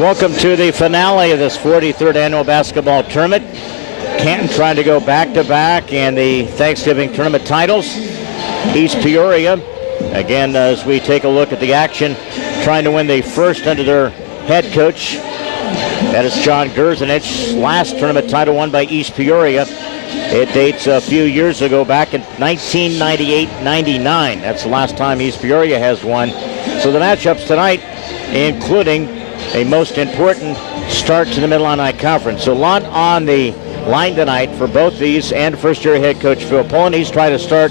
Welcome to the finale of this 43rd annual basketball tournament. Canton trying to go back-to-back in the Thanksgiving tournament titles. East Peoria, again, as we take a look at the action, trying to win the first under their head coach. That is John Gerzenich. Last tournament title won by East Peoria. It dates a few years ago, back in 1998-99. That's the last time East Peoria has won. So the matchups tonight, including a most important start to the Mid-Atlantic Conference. So a lot on the line tonight for both these and first-year head coach Phil Pullen. He's trying to start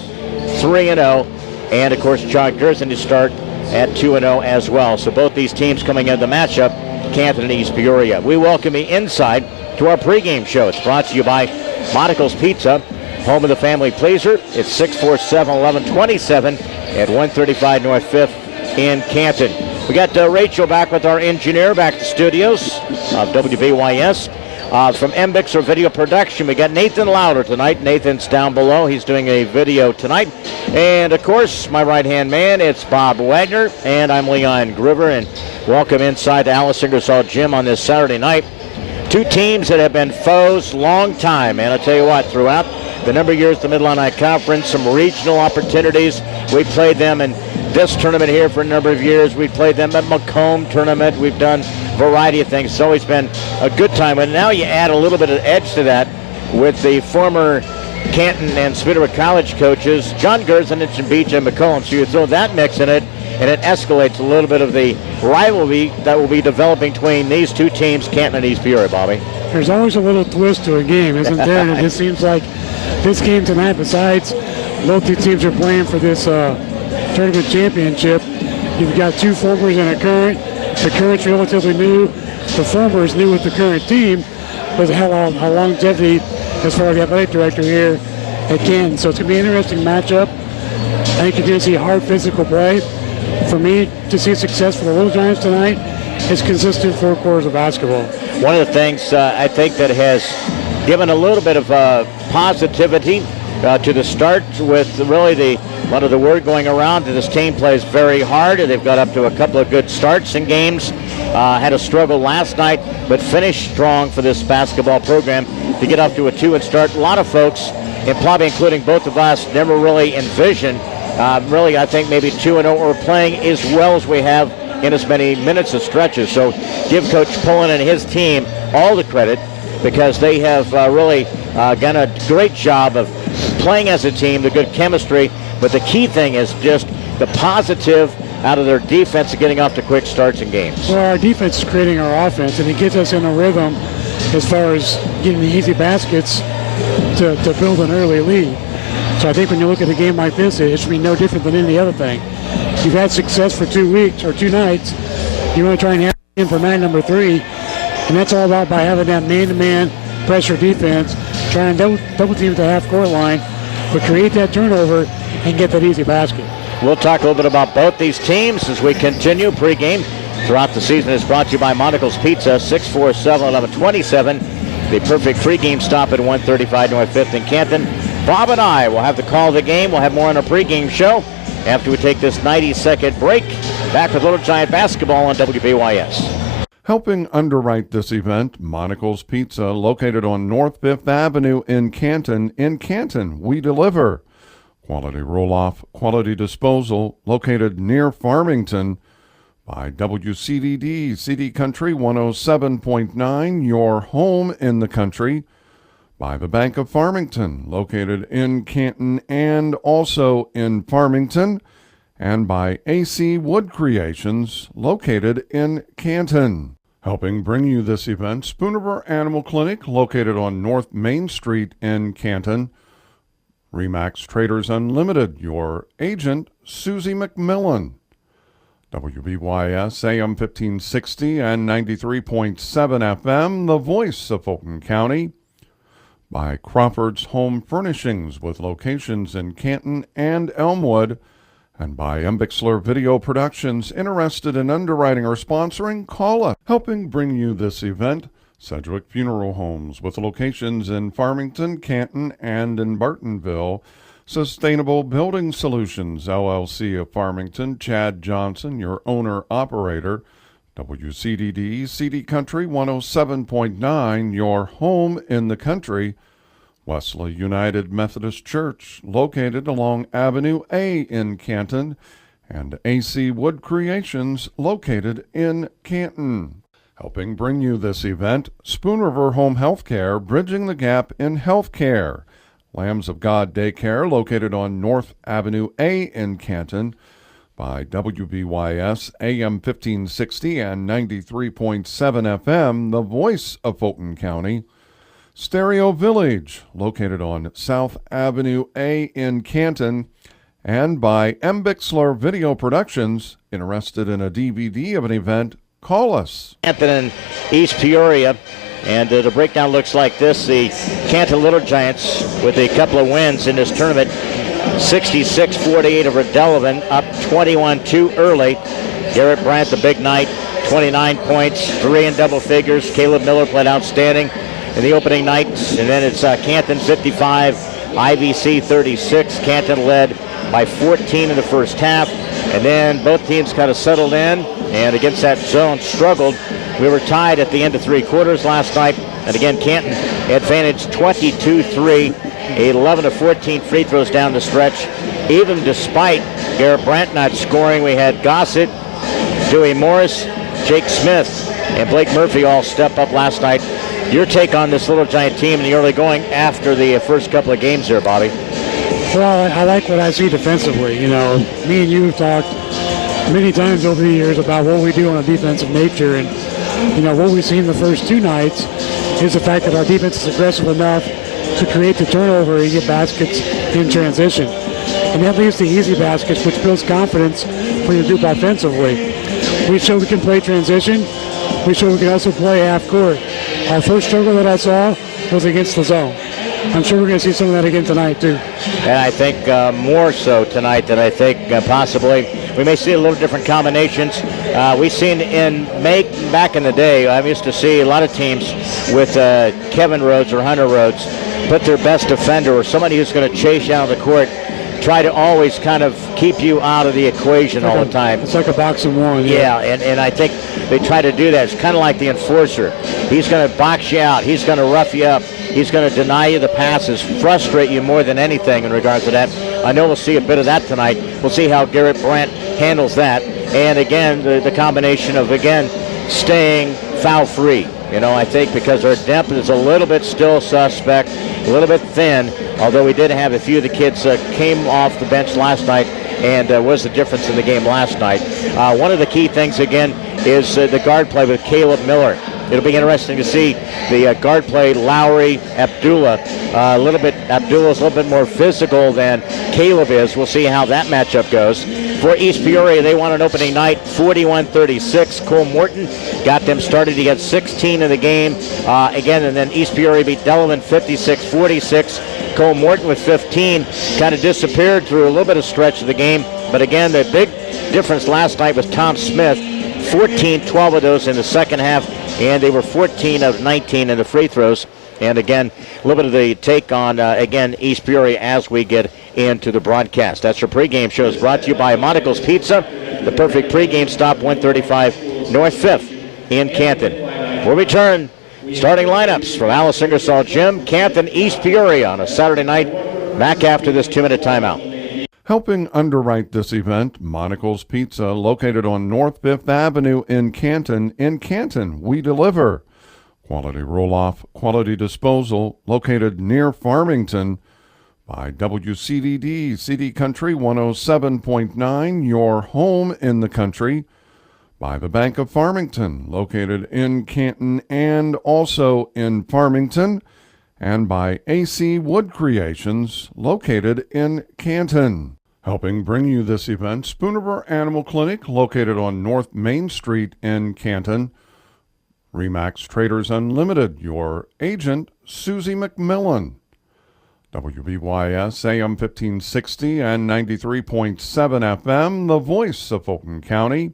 3-0, and of course John Gerson to start at 2-0 as well. So both these teams coming into the matchup, Canton and East Peoria. We welcome you inside to our pregame show. It's brought to you by Monticle's Pizza, home of the family pleaser. It's 647-1127 at 135 North 5th in Canton. We got Rachel back with our engineer back to the studios of WBYS. From MBixer Video Production, we got Nathan Lauder tonight. Nathan's down below. He's doing a video tonight. And, of course, my right-hand man, it's Bob Wagner, and I'm Leon Groover. And welcome inside the Alice Ingersoll Gym on this Saturday night. Two teams that have been foes long time. And I'll tell you what, throughout the number of years the Mid-Atlantic Conference, some regional opportunities. We played them in this tournament here for a number of years. We played them at Macomb tournament. We've done a variety of things. It's always been a good time. And now you add a little bit of edge to that with the former Canton and Spirit College coaches, John Gerzenich and B.J. McCollum. So you throw that mix in it, and it escalates a little bit of the rivalry that will be developing between these two teams, Canton and East Peoria, Bobby. There's always a little twist to a game, isn't there? And it just seems like this game tonight, besides both two teams are playing for this tournament championship, you've got two formers and a current. The current's relatively new. The former is new with the current team, but how longevity as far as the athletic director here at Canton. So it's going to be an interesting matchup. I think you're going to see hard physical play. For me, to see success for the Little Giants tonight is consistent four quarters of basketball. One of the things I think that has given a little bit of positivity to the start with really a lot of the word going around that this team plays very hard. They've got up to a couple of good starts in games. Had a struggle last night, but finished strong for this basketball program to get up to a 2-and start. A lot of folks, and probably including both of us, never really envisioned, really I think maybe 2-0 or playing as well as we have in as many minutes and stretches. So give Coach Pullen and his team all the credit because they have really done a great job of playing as a team, the good chemistry. But the key thing is just the positive out of their defense and getting off to quick starts in games. Well, our defense is creating our offense, and it gets us in a rhythm as far as getting the easy baskets to build an early lead. So I think when you look at a game like this, it should be no different than any other thing. You've had success for 2 weeks or 2 nights. You want to try and have him for night number 3, and that's all about by having that man-to-man pressure defense, try and double team at the half-court line, but create that turnover and get that easy basket. We'll talk a little bit about both these teams as we continue pregame throughout the season. It's brought to you by Monticle's Pizza, 647-1127. The perfect pregame stop at 135 North 5th in Canton. Bob and I will have the call of the game. We'll have more on our pregame show after we take this 90-second break. Back with Little Giant basketball on WBYS. Helping underwrite this event, Monticle's Pizza, located on North 5th Avenue in Canton. In Canton, we deliver. Quality roll-off, quality disposal, located near Farmington. By WCDD, CD Country 107.9, your home in the country. By the Bank of Farmington, located in Canton and also in Farmington. And by AC Wood Creations, located in Canton. Helping bring you this event, Spoonerville Animal Clinic, located on North Main Street in Canton. Remax Traders Unlimited, your agent, Susie McMillan. WBYS AM 1560 and 93.7 FM, the voice of Fulton County. By Crawford's Home Furnishings, with locations in Canton and Elmwood. And by Embixler Video Productions. Interested in underwriting or sponsoring? Call us. Helping bring you this event, Sedgwick Funeral Homes, with locations in Farmington, Canton, and in Bartonville. Sustainable Building Solutions, LLC of Farmington, Chad Johnson, your owner-operator. WCDD, CD Country 107.9, your home in the country. Wesley United Methodist Church, located along Avenue A in Canton, and AC Wood Creations, located in Canton. Helping bring you this event, Spoon River Home Healthcare, bridging the gap in healthcare. Lambs of God Daycare, located on North Avenue A in Canton, by WBYS AM 1560 and 93.7 FM, the voice of Fulton County. Stereo Village, located on South Avenue A in Canton, and by M. Bixler Video Productions. Interested in a DVD of an event? Call us. Canton and East Peoria, and the breakdown looks like this. The Canton Little Giants with a couple of wins in this tournament. 66-48 over Delavan, up 21-2 early. Garrett Brandt, the big night, 29 points, 3 in double figures. Caleb Miller played outstanding in the opening night. And then it's Canton 55, IVC 36. Canton led by 14 in the first half. And then both teams kind of settled in, and against that zone struggled. We were tied at the end of three quarters last night. And again, Canton advantaged 22-3, 11-14 free throws down the stretch. Even despite Garrett Brandt not scoring, we had Gossett, Dewey Morris, Jake Smith, and Blake Murphy all step up last night. Your take on this Little Giant team in the early going after the first couple of games there, Bobby? Well, I like what I see defensively. You know, me and you have talked many times over the years about what we do on a defensive nature, and you know what we've seen the first two nights is the fact that our defense is aggressive enough to create the turnover and get baskets in transition, and that leads to easy baskets, which builds confidence when you do offensively. We show we can play transition. We show we can also play half court. Our first struggle that I saw was against the zone. I'm sure we're going to see some of that again tonight, too. And I think more so tonight than I think possibly. We may see a little different combinations. We've seen back in the day, I used to see a lot of teams with Kevin Rhodes or Hunter Rhodes put their best defender or somebody who's going to chase down the court, try to always kind of keep you out of the equation all the time. It's like a boxing one. Yeah, and I think they try to do that. It's kind of like the enforcer. He's going to box you out. He's going to rough you up. He's going to deny you the passes, frustrate you more than anything in regards to that. I know we'll see a bit of that tonight. We'll see how Garrett Brandt handles that. And again, the combination of, again, staying foul-free. You know, I think because our depth is a little bit still suspect, a little bit thin, although we did have a few of the kids came off the bench last night and was the difference in the game last night. One of the key things, again, is the guard play with Caleb Miller. It'll be interesting to see the guard play, Lowry, Abdullah. Abdullah's a little bit more physical than Caleb is. We'll see how that matchup goes. For East Peoria, they won an opening night, 41-36. Cole Morton got them started. He got 16 in the game. And then East Peoria beat Delavan 56-46. Cole Morton with 15 kind of disappeared through a little bit of stretch of the game. But again, the big difference last night was Tom Smith, 12 of those in the second half, and they were 14 of 19 in the free throws. And again, a little bit of the take on, East Peoria as we get into the broadcast. That's your pregame show. Is brought to you by Monticle's Pizza, the perfect pregame stop, 135 North 5th in Canton. We'll return. Starting lineups from Alice Ingersoll Gym, Canton, East Peoria on a Saturday night. Back after this 2-minute timeout. Helping underwrite this event, Monticle's Pizza, located on North 5th Avenue in Canton. In Canton, we deliver. Quality roll-off, quality disposal, located near Farmington. By WCDD, CD Country 107.9, your home in the country. By the Bank of Farmington, located in Canton and also in Farmington. And by AC Wood Creations, located in Canton. Helping bring you this event, Spoon River Animal Clinic, located on North Main Street in Canton. Remax Traders Unlimited, your agent, Susie McMillan. WBYS AM 1560 and 93.7 FM, the voice of Fulton County.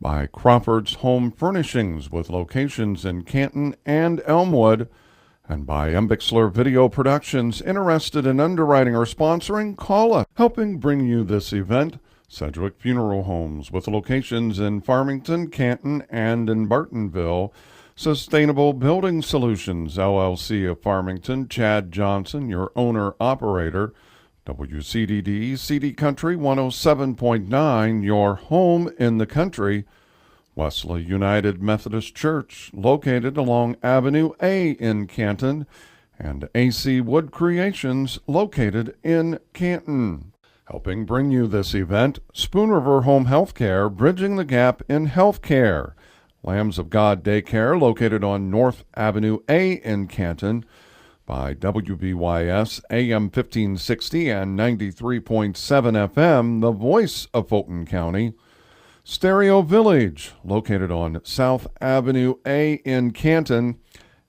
By Crawford's Home Furnishings, with locations in Canton and Elmwood. And by M. Bixler Video Productions. Interested in underwriting or sponsoring? Call us. Helping bring you this event, Sedgwick Funeral Homes, with locations in Farmington, Canton, and in Bartonville. Sustainable Building Solutions, LLC of Farmington, Chad Johnson, your owner-operator. WCDD, CD Country 107.9, your home in the country. Wesley United Methodist Church, located along Avenue A in Canton, and AC Wood Creations, located in Canton. Helping bring you this event, Spoon River Home Healthcare, bridging the gap in healthcare. Lambs of God Daycare, located on North Avenue A in Canton, by WBYS AM 1560 and 93.7 FM, the voice of Fulton County. Stereo Village, located on South Avenue A in Canton,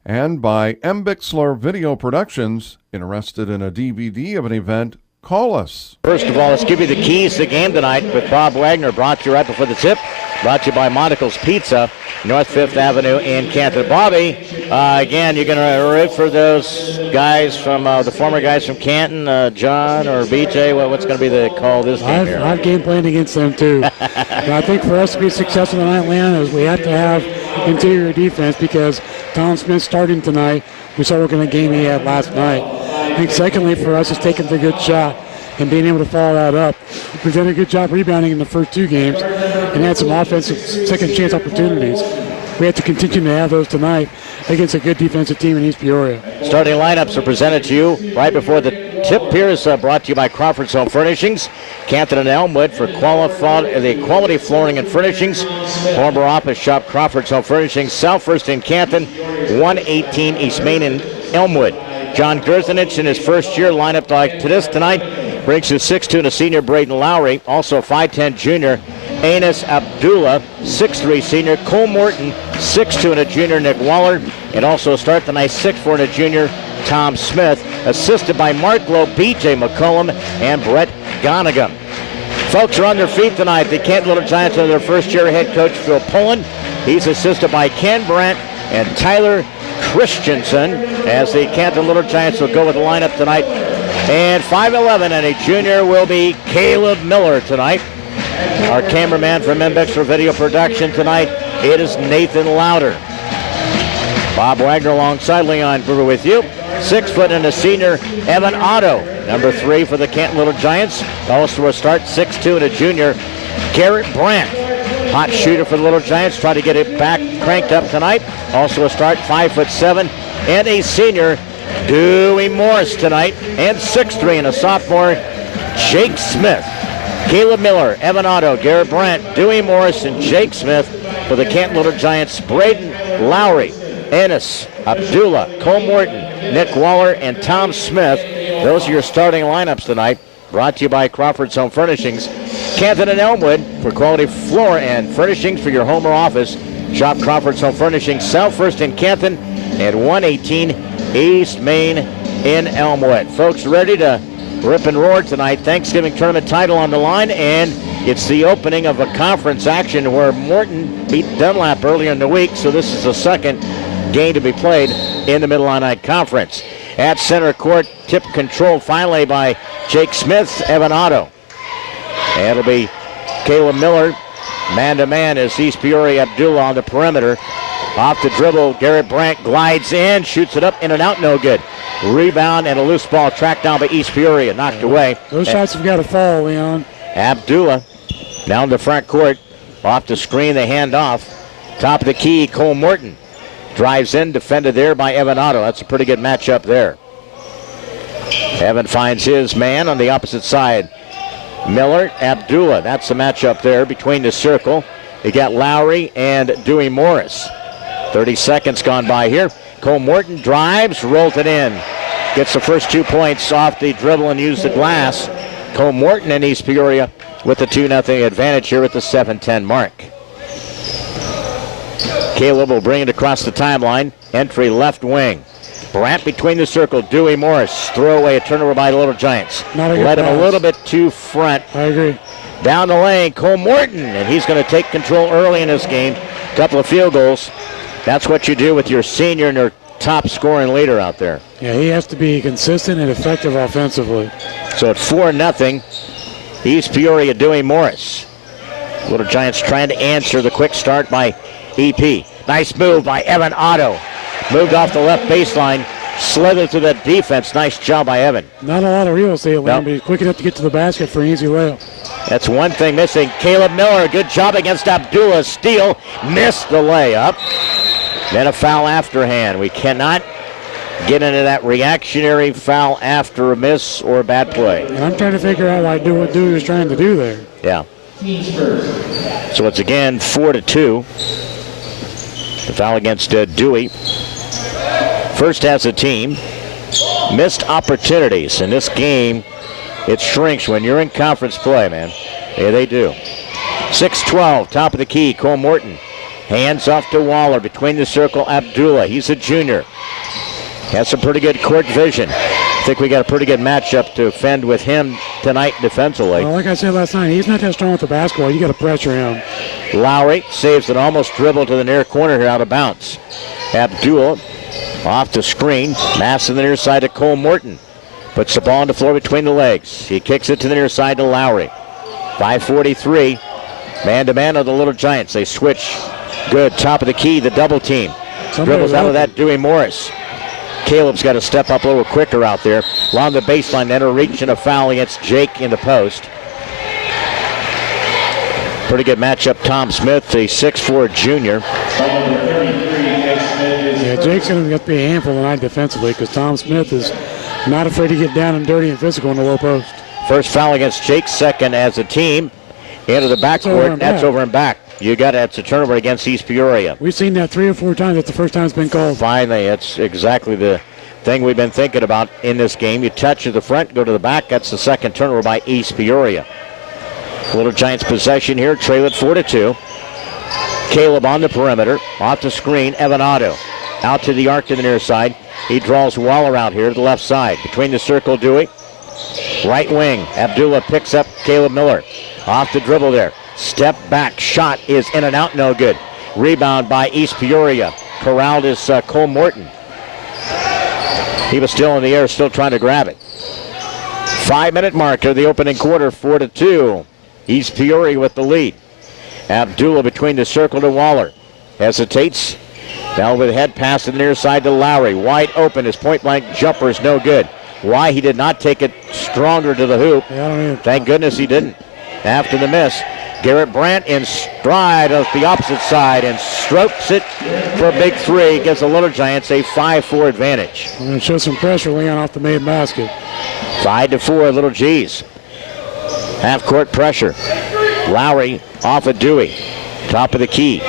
and by M. Bixler Video Productions. Interested in a DVD of an event? Call us. First of all, let's give you the keys to the game tonight with Bob Wagner, brought to you right before the tip. Brought to you by Monticle's Pizza, North 5th Avenue in Canton. Bobby, again, you're going to root for those guys from the former guys from Canton, John or BJ. What's going to be the call this game here? I've game planned against them too. But I think for us to be successful tonight, Atlanta, is we have to have interior defense because Tom Smith starting tonight. We saw what kind of game he had last night. I think secondly for us is taking the good shot and being able to follow that up. We've done a good job rebounding in the first two games and had some offensive second chance opportunities. We have to continue to have those tonight against a good defensive team in East Peoria. Starting lineups are presented to you right before the tip here is brought to you by Crawford's Home Furnishings, Canton and Elmwood for the quality flooring and furnishings. Former office shop Crawford's Home Furnishings, South First in Canton, 118 East Main in Elmwood. John Gerzenich in his first year lineup like to this tonight brings his 6'2" and a senior Braden Lowry, also 5'10" junior Anis Abdullah, 6'3" senior Cole Morton, 6'2" and a junior Nick Waller, and also start the night 6'4" and a junior Tom Smith, assisted by Mark Lowe, B.J. McCollum, and Brett Gonigan. Folks are on their feet tonight. The Canton Little Giants under their first-year head coach Phil Pullen. He's assisted by Ken Brandt and Tyler Christensen as the Canton Little Giants will go with the lineup tonight. And 5'11" and a junior will be Caleb Miller tonight. Our cameraman from MBX for video production tonight, it is Nathan Lauder. Bob Wagner alongside Leon Groover with you. 6 foot and a senior Evan Otto, number 3 for the Canton Little Giants. Also a start, 6'2" and a junior Garrett Brandt. Hot shooter for the Little Giants, try to get it back cranked up tonight. Also a start, 5'7", and a senior Dewey Morris tonight, and 6'3" and a sophomore Jake Smith. Caleb Miller, Evan Otto, Garrett Brandt, Dewey Morris, and Jake Smith for the Canton Little Giants. Braden Lowry, Anis Abdullah, Cole Morton, Nick Waller, and Tom Smith. Those are your starting lineups tonight. Brought to you by Crawford's Home Furnishings, Canton and Elmwood for quality floor and furnishings for your home or office. Shop Crawford's Home Furnishings, South First in Canton and 118 East Main in Elmwood. Folks, ready to rip and roar tonight. Thanksgiving Tournament title on the line, and it's the opening of a conference action where Morton beat Dunlap earlier in the week, so this is the second game to be played in the Mid-Illini Conference. At center court, tip controlled finally by Jake Smith, Evan Otto. And it'll be Caleb Miller, man-to-man as East Peoria Abdullah on the perimeter. Off the dribble, Garrett Brandt glides in, shoots it up, in and out, no good. Rebound and a loose ball tracked down by East Peoria, knocked away. Those shots have got to fall, Leon. Abdullah down the front court, off the screen, they hand off. Top of the key, Cole Morton drives in, defended there by Evan Otto. That's a pretty good matchup there. Evan finds his man on the opposite side. Miller, Abdullah, that's the matchup there between the circle. You got Lowry and Dewey Morris. 30 seconds gone by here. Cole Morton drives, rolls it in. Gets the first 2 points off the dribble and used the glass. Cole Morton and East Peoria with the 2-0 advantage here at the 7:10 mark. Caleb will bring it across the timeline. Entry left wing. Brandt between the circle. Dewey Morris. Throw away, a turnover by the Little Giants. Led him a little bit too front. I agree. Down the lane, Cole Morton, and he's going to take control early in this game. Couple of field goals. That's what you do with your senior and your top scoring leader out there. Yeah, he has to be consistent and effective offensively. So at 4-0, East Peoria doing Morris. Little Giants trying to answer the quick start by EP. Nice move by Evan Otto. Moved off the left baseline, slithered through that defense. Nice job by Evan. Not a lot of real estate, but he's quick enough to get to the basket for an easy layup. That's one thing missing. Caleb Miller, good job against Abdullah. Steele missed the layup. Then a foul afterhand. We cannot get into that reactionary foul after a miss or a bad play. And I'm trying to figure out what Dewey was trying to do there. Yeah. So it's again 4-2. The foul against Dewey. First as a team. Missed opportunities. In this game, it shrinks when you're in conference play, man. Yeah, they do. 6-12, top of the key, Cole Morton. Hands off to Waller, between the circle, Abdullah. He's a junior. Has some pretty good court vision. I think we got a pretty good matchup to defend with him tonight defensively. Well, like I said last night, he's not that strong with the basketball. You got to pressure him. Lowry saves it, almost dribbled to the near corner here out of bounds. Abdullah off the screen, mass to the near side to Cole Morton. Puts the ball on the floor between the legs. He kicks it to the near side to Lowry. 5:43, man-to-man of the Little Giants. They switch. Good, top of the key, the double team. Dribbles out of that Dewey Morris. Caleb's got to step up a little quicker out there. Along the baseline, then a reach and a foul against Jake in the post. Pretty good matchup, Tom Smith, the 6'4 junior. Yeah, Jake's going to have to be a handful tonight defensively because Tom Smith is not afraid to get down and dirty and physical in the low post. First foul against Jake, second as a team. Into the backcourt, that's over and back. You got it, it's a turnover against East Peoria. We've seen that 3 or 4 times. That's the first time it's been called. Finally, it's exactly the thing we've been thinking about in this game. You touch to the front, go to the back. That's the second turnover by East Peoria. Little Giants possession here, trail it 4-2. Caleb on the perimeter, off the screen, Evan Otto. Out to the arc to the near side. He draws Waller out here to the left side. Between the circle, Dewey. Right wing, Abdullah picks up Caleb Miller. Off the dribble there. Step back, shot is in and out, no good. Rebound by East Peoria. Corralled is Cole Morton. He was still in the air, still trying to grab it. 5-minute marker, the opening quarter, 4-2. East Peoria with the lead. Abdullah between the circle to Waller. Hesitates. Down with the head pass to the near side to Lowry. Wide open, his point-blank jumper is no good. Why he did not take it stronger to the hoop. Thank goodness he didn't. After the miss, Garrett Brandt in stride of the opposite side and strokes it for a big three. Gives the Little Giants a 5-4 advantage. I'm going to show some pressure laying off the main basket. 5-4, Little G's. Half-court pressure. Lowry off of Dewey. Top of the key.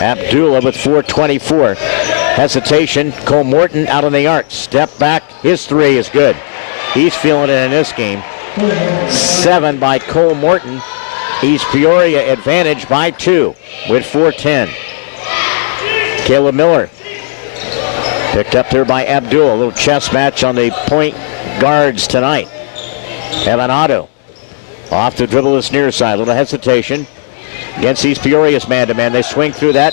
Abdullah with 4:24. Hesitation. Cole Morton out on the arc. Step back. His three is good. He's feeling it in this game. 7 by Cole Morton. East Peoria advantage by 2 with 4:10. Caleb Miller picked up there by Abdullah. A little chess match on the point guards tonight. Evan Otto off the dribble this near side. A little hesitation against East Peoria's man-to-man. They swing through that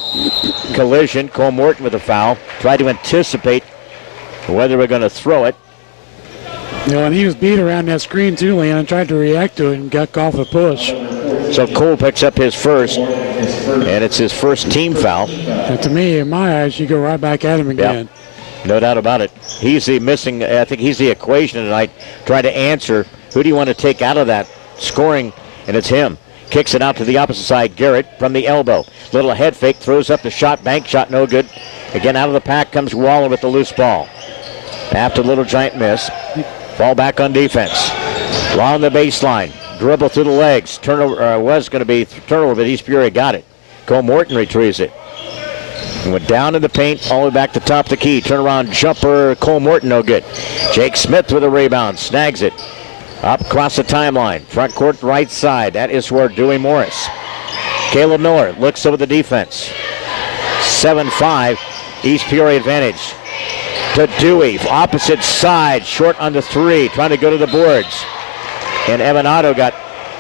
collision. Cole Morton with a foul. Tried to anticipate whether we're going to throw it. You know, and he was beat around that screen too, Leon, and tried to react to it and got caught with a push. So Cole picks up his first, and it's his first team foul. And to me, in my eyes, you go right back at him again. Yep. No doubt about it. He's the missing, I think he's the equation tonight, trying to answer who do you want to take out of that scoring, and it's him. Kicks it out to the opposite side. Garrett from the elbow. Little head fake, throws up the shot, bank shot, no good. Again, out of the pack comes Waller with the loose ball. After Little Giant miss, fall back on defense. Along the baseline, dribble through the legs. Turnover was going to be turnover, but East Peoria got it. Cole Morton retrieves it. And went down in the paint, all the way back to top of the key. Turnaround jumper, Cole Morton, no good. Jake Smith with a rebound, snags it. Up across the timeline, front court right side. That is where Dewey Morris. Caleb Miller looks over the defense. 7-5, East Peoria advantage. To Dewey, opposite side, short on the three, trying to go to the boards. And Evan Otto got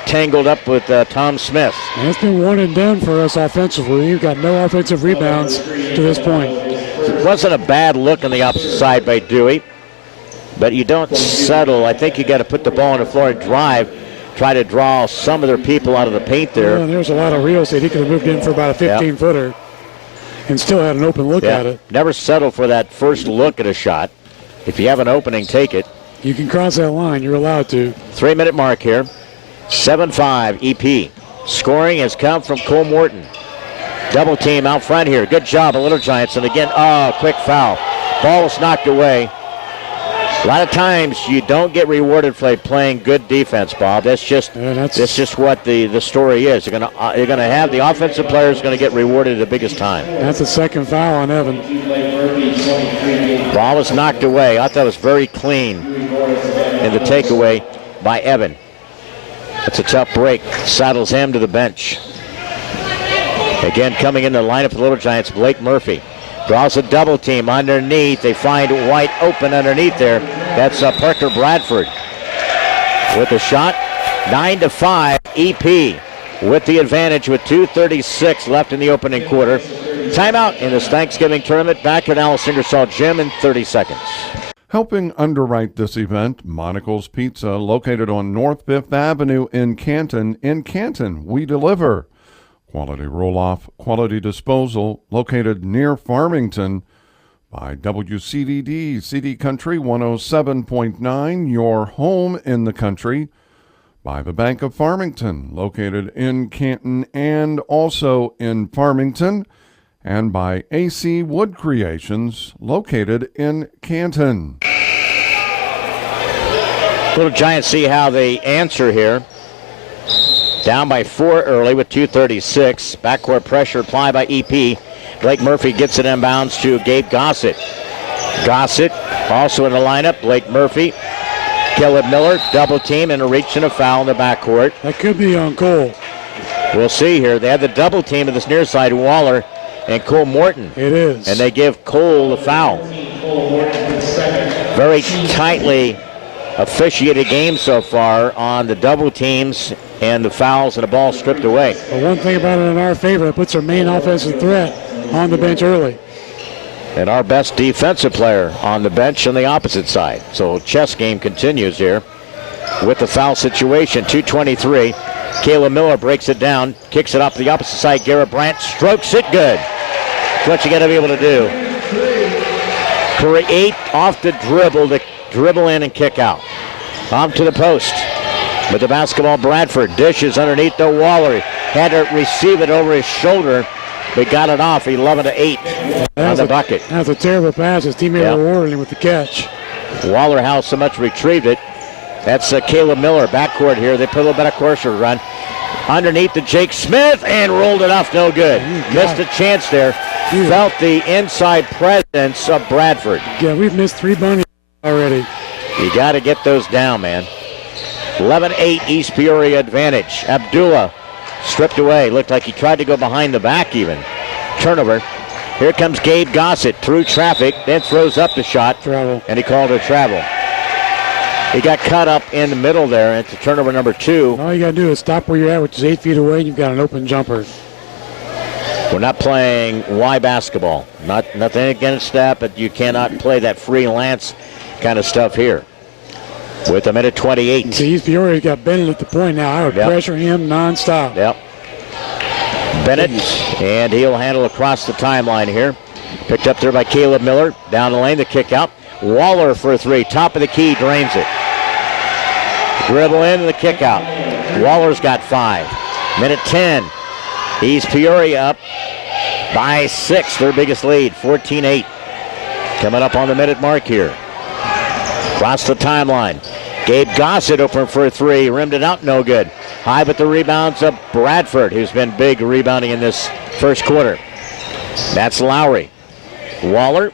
tangled up with Tom Smith. And it's been one and done for us offensively. We've got no offensive rebounds to this point. It wasn't a bad look on the opposite side by Dewey, but you don't settle. I think you got to put the ball on the floor and drive. try to draw some of their people out of the paint there. Well, there's a lot of real estate. He could have moved in for about a 15-footer and still had an open look at it. Never settle for that first look at a shot. If you have an opening, take it. You can cross that line. You're allowed to. 3-minute mark here. 7-5 EP. Scoring has come from Cole Morton. Double team out front here. Good job of Little Giants. And again, quick foul. Ball was knocked away. A lot of times you don't get rewarded for playing good defense, Bob. That's just what the story is. You're gonna have the offensive players going to get rewarded at the biggest time. That's a second foul on Evan. Ball was knocked away. I thought it was very clean in the takeaway by Evan. That's a tough break. Saddles him to the bench. Again, coming in the lineup for the Little Giants, Blake Murphy. Draws a double team underneath. They find White open underneath there. That's Parker Bradford with the shot. 9-5 EP with the advantage with 2:36 left in the opening quarter. Timeout in this Thanksgiving tournament. Back at Alice Ingersoll Gym in 30 seconds. Helping underwrite this event, Monocle's Pizza, located on North 5th Avenue in Canton. In Canton, we deliver. Quality roll-off, quality disposal, located near Farmington. By WCDD, CD Country 107.9, your home in the country. By the Bank of Farmington, located in Canton and also in Farmington. And by AC Wood Creations, located in Canton. Little Giants see how they answer here. Down by 4 early with 2:36. Backcourt pressure applied by EP. Blake Murphy gets it inbounds to Gabe Gossett. Gossett also in the lineup. Blake Murphy. Caleb Miller, double team and a reach and a foul in the backcourt. That could be on Cole. We'll see here. They have the double team of this near side, Waller and Cole Morton. It is. And they give Cole the foul. Very tightly officiated game so far on the double teams and the fouls and the ball stripped away. But one thing about it in our favor, it puts our main offensive threat on the bench early. And our best defensive player on the bench on the opposite side. So chess game continues here with the foul situation. 2:23. Caleb Miller breaks it down, kicks it off the opposite side. Garrett Brandt strokes it good. That's what you got to be able to do. Create off the dribble to dribble in and kick out. On to the post. With the basketball, Bradford dishes underneath the Waller. Had to receive it over his shoulder. They got it off 11-8 on the bucket. That's a terrible pass. His teammate rewarded him with the catch. Waller how so much retrieved it. That's Caleb Miller, backcourt here. They put a little bit of course run. Underneath to Jake Smith and rolled it off, no good. Missed a chance there. Felt the inside presence of Bradford. Yeah, we've missed 3 bunnies already. You got to get those down, man. 11-8 East Peoria advantage. Abdullah stripped away. Looked like he tried to go behind the back even. Turnover. Here comes Gabe Gossett through traffic, then throws up the shot. Travel. And he called it travel. He got cut up in the middle there. It's a turnover number 2. All you got to do is stop where you're at, which is 8 feet away, and you've got an open jumper. We're not playing Y basketball. Nothing against that, but you cannot play that freelance kind of stuff here. With a minute 28. See, East Peoria's got Bennett at the point now. I would pressure him nonstop. Yep. Bennett, and he'll handle across the timeline here. Picked up there by Caleb Miller. Down the lane, the kick out. Waller for a 3. Top of the key, drains it. Dribble in and the kick out. Waller's got 5. Minute 10. East Peoria up by 6. Their biggest lead, 14-8. Coming up on the minute mark here. Across the timeline. Gabe Gossett open for a 3. Rimmed it out, no good. High with the rebounds of Bradford, who's been big rebounding in this first quarter. That's Lowry. Waller.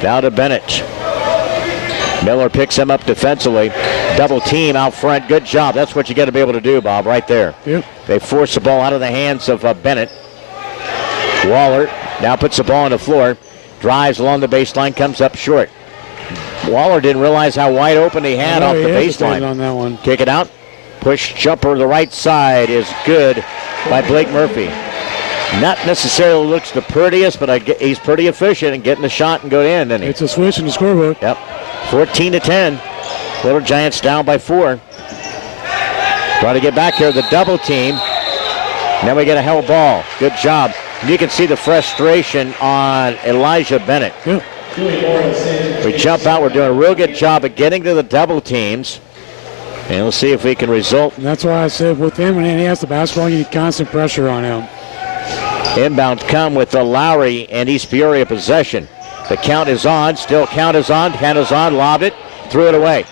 Down to Bennett. Miller picks him up defensively. Double team out front. Good job. That's what you got to be able to do, Bob, right there. Yep. They force the ball out of the hands of Bennett. Waller now puts the ball on the floor. Drives along the baseline, comes up short. Waller didn't realize how wide open he had off the baseline. On that one. Kick it out. Push jumper to the right side is good by Blake Murphy. Not necessarily looks the prettiest, but he's pretty efficient in getting the shot and go in, isn't he? It's a switch in the scorebook. Yep. 14-10. Little Giants down by 4. Trying to get back here, the double team. Then we get a held ball. Good job. And you can see the frustration on Elijah Bennett. Yeah. We jump out. We're doing a real good job of getting to the double teams. And we'll see if we can result. And that's why I said with him, when he has the basketball, you need constant pressure on him. Inbound come with the Lowry and East Peoria possession. The count is on. Still count is on. Count is on. Lobbed it. Threw it away.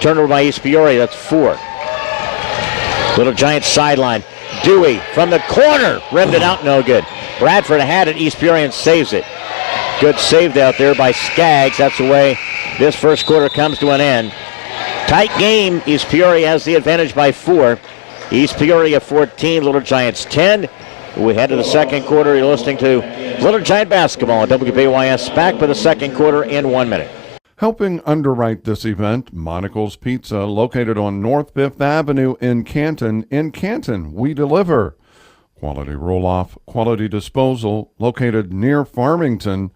Turnover by East Peoria. That's 4. Little Giants sideline. Dewey from the corner. Rimmed it out. No good. Bradford had it. East Peoria saves it. Good save out there by Skaggs. That's the way this first quarter comes to an end. Tight game. East Peoria has the advantage by 4. East Peoria 14, Little Giants 10. We head to the second quarter. You're listening to Little Giant Basketball on WBYS. Back for the second quarter in 1 minute. Helping underwrite this event, Monocle's Pizza, located on North 5th Avenue in Canton. In Canton, we deliver. Quality roll-off, quality disposal, located near Farmington.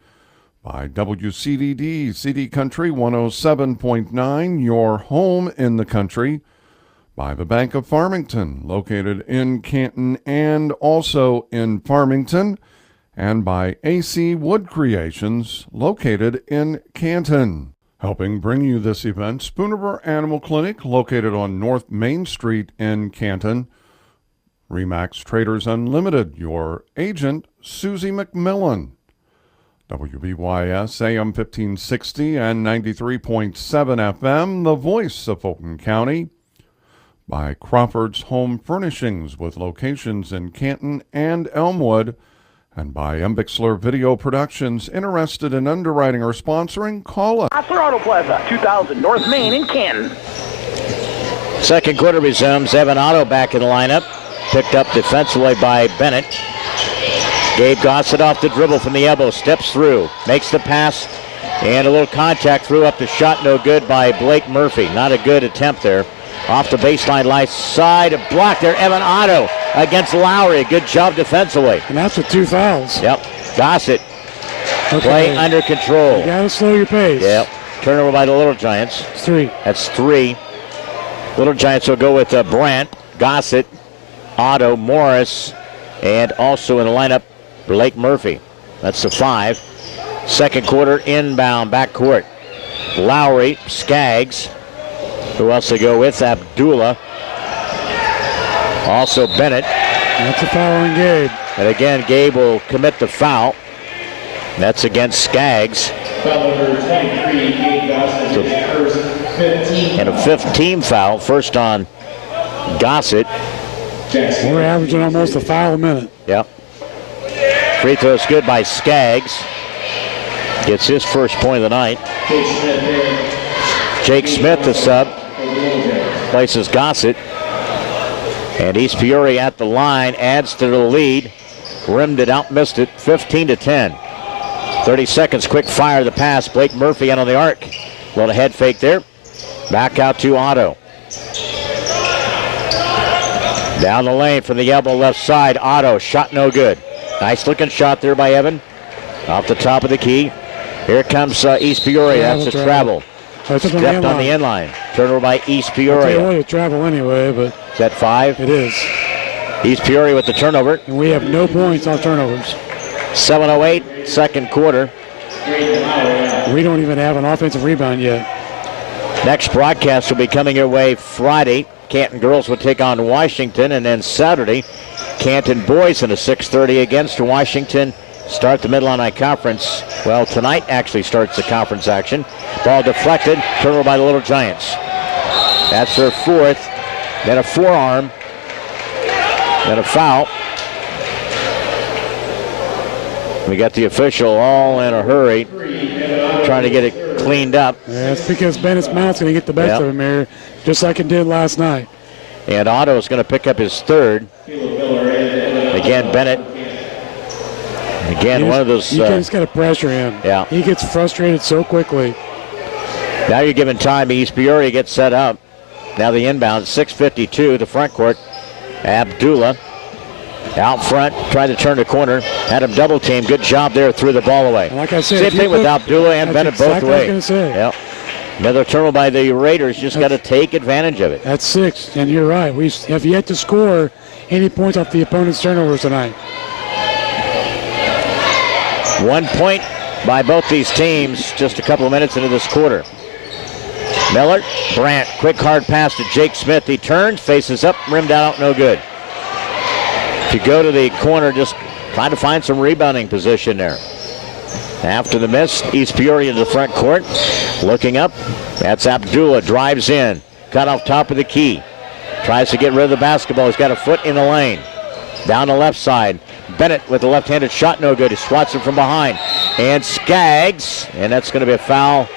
By WCDD, CD Country 107.9, your home in the country. By the Bank of Farmington, located in Canton and also in Farmington. And by AC Wood Creations, located in Canton. Helping bring you this event, Spoonerville Animal Clinic, located on North Main Street in Canton. Remax Traders Unlimited, your agent, Susie McMillan. WBYS AM 1560 and 93.7 FM, the voice of Fulton County. By Crawford's Home Furnishings with locations in Canton and Elmwood. And by Embixler Video Productions. Interested in underwriting or sponsoring? Call us. Osler Auto Plaza, 2000 North Main in Canton. Second quarter resumes. Evan Otto back in the lineup. Picked up defensively by Bennett. Gabe Gossett off the dribble from the elbow. Steps through. Makes the pass. And a little contact. Threw up the shot. No good by Blake Murphy. Not a good attempt there. Off the baseline, left side. Block there. Evan Otto against Lowry. Good job defensively. And that's with 2 fouls. Yep. Gossett. Okay. Play under control. You got to slow your pace. Yep. Turnover by the Little Giants. It's 3. That's 3. Little Giants will go with Brandt, Gossett, Otto, Morris, and also in the lineup, Blake Murphy. That's the 5. Second quarter inbound backcourt. Lowry, Skaggs. Who else to go with? Abdullah. Also Bennett. That's a foul on Gabe. And again, Gabe will commit the foul. That's against Skaggs. Foul number 23, Gabe Gossett, first 15. And a 15 foul. First on Gossett. We're averaging almost a foul a minute. Yep. Free throw's good by Skaggs. Gets his first point of the night. Jake Smith, the sub, places Gossett. And East Peoria at the line adds to the lead. Rimmed it out, missed it, 15-10. 30 seconds, quick fire, the pass. Blake Murphy out on the arc. Little head fake there. Back out to Otto. Down the lane from the elbow left side. Otto, shot no good. Nice looking shot there by Evan. Off the top of the key. Here comes East Peoria. That's a travel. Stepped on the end line. Turnover by East Peoria. You travel anyway, but is that 5? It is. East Peoria with the turnover. And we have no points on turnovers. 7:08, second quarter. We don't even have an offensive rebound yet. Next broadcast will be coming your way Friday. Canton girls will take on Washington, and then Saturday, Canton boys in a 6:30 against Washington. Start the Mid-Atlantic Conference. Well, tonight actually starts the conference action. Ball deflected, turnover by the Little Giants. That's their 4th. Then a forearm. Then a foul. We got the official all in a hurry, trying to get it cleaned up. Yeah, it's because Bennett's mouth's going to get the best of him here, just like it did last night. And Otto's going to pick up his 3rd. Again, Bennett. Again, one of those. You just got to pressure him. Yeah. He gets frustrated so quickly. Now you're giving time. East Peoria gets set up. Now the inbound, 6:52, the front court. Abdullah out front, tried to turn the corner, had him double team. Good job there, threw the ball away. And like I said, same thing with Abdullah and Bennett both away. That's exactly what I was going to say. Yep. Another turnover by the Raiders. Just got to take advantage of it. That's 6, and you're right. We have yet to score any points off the opponent's turnovers tonight. 1 point by both these teams just a couple of minutes into this quarter. Miller, Brandt, quick hard pass to Jake Smith. He turns, faces up, rimmed out, no good. If you go to the corner, just try to find some rebounding position there. After the miss, East Peoria to the front court. Looking up, that's Abdullah, drives in. Cut off top of the key. Tries to get rid of the basketball. He's got a foot in the lane. Down the left side. Bennett with a left-handed shot, no good. He swats it from behind. And Skaggs, and that's going to be a foul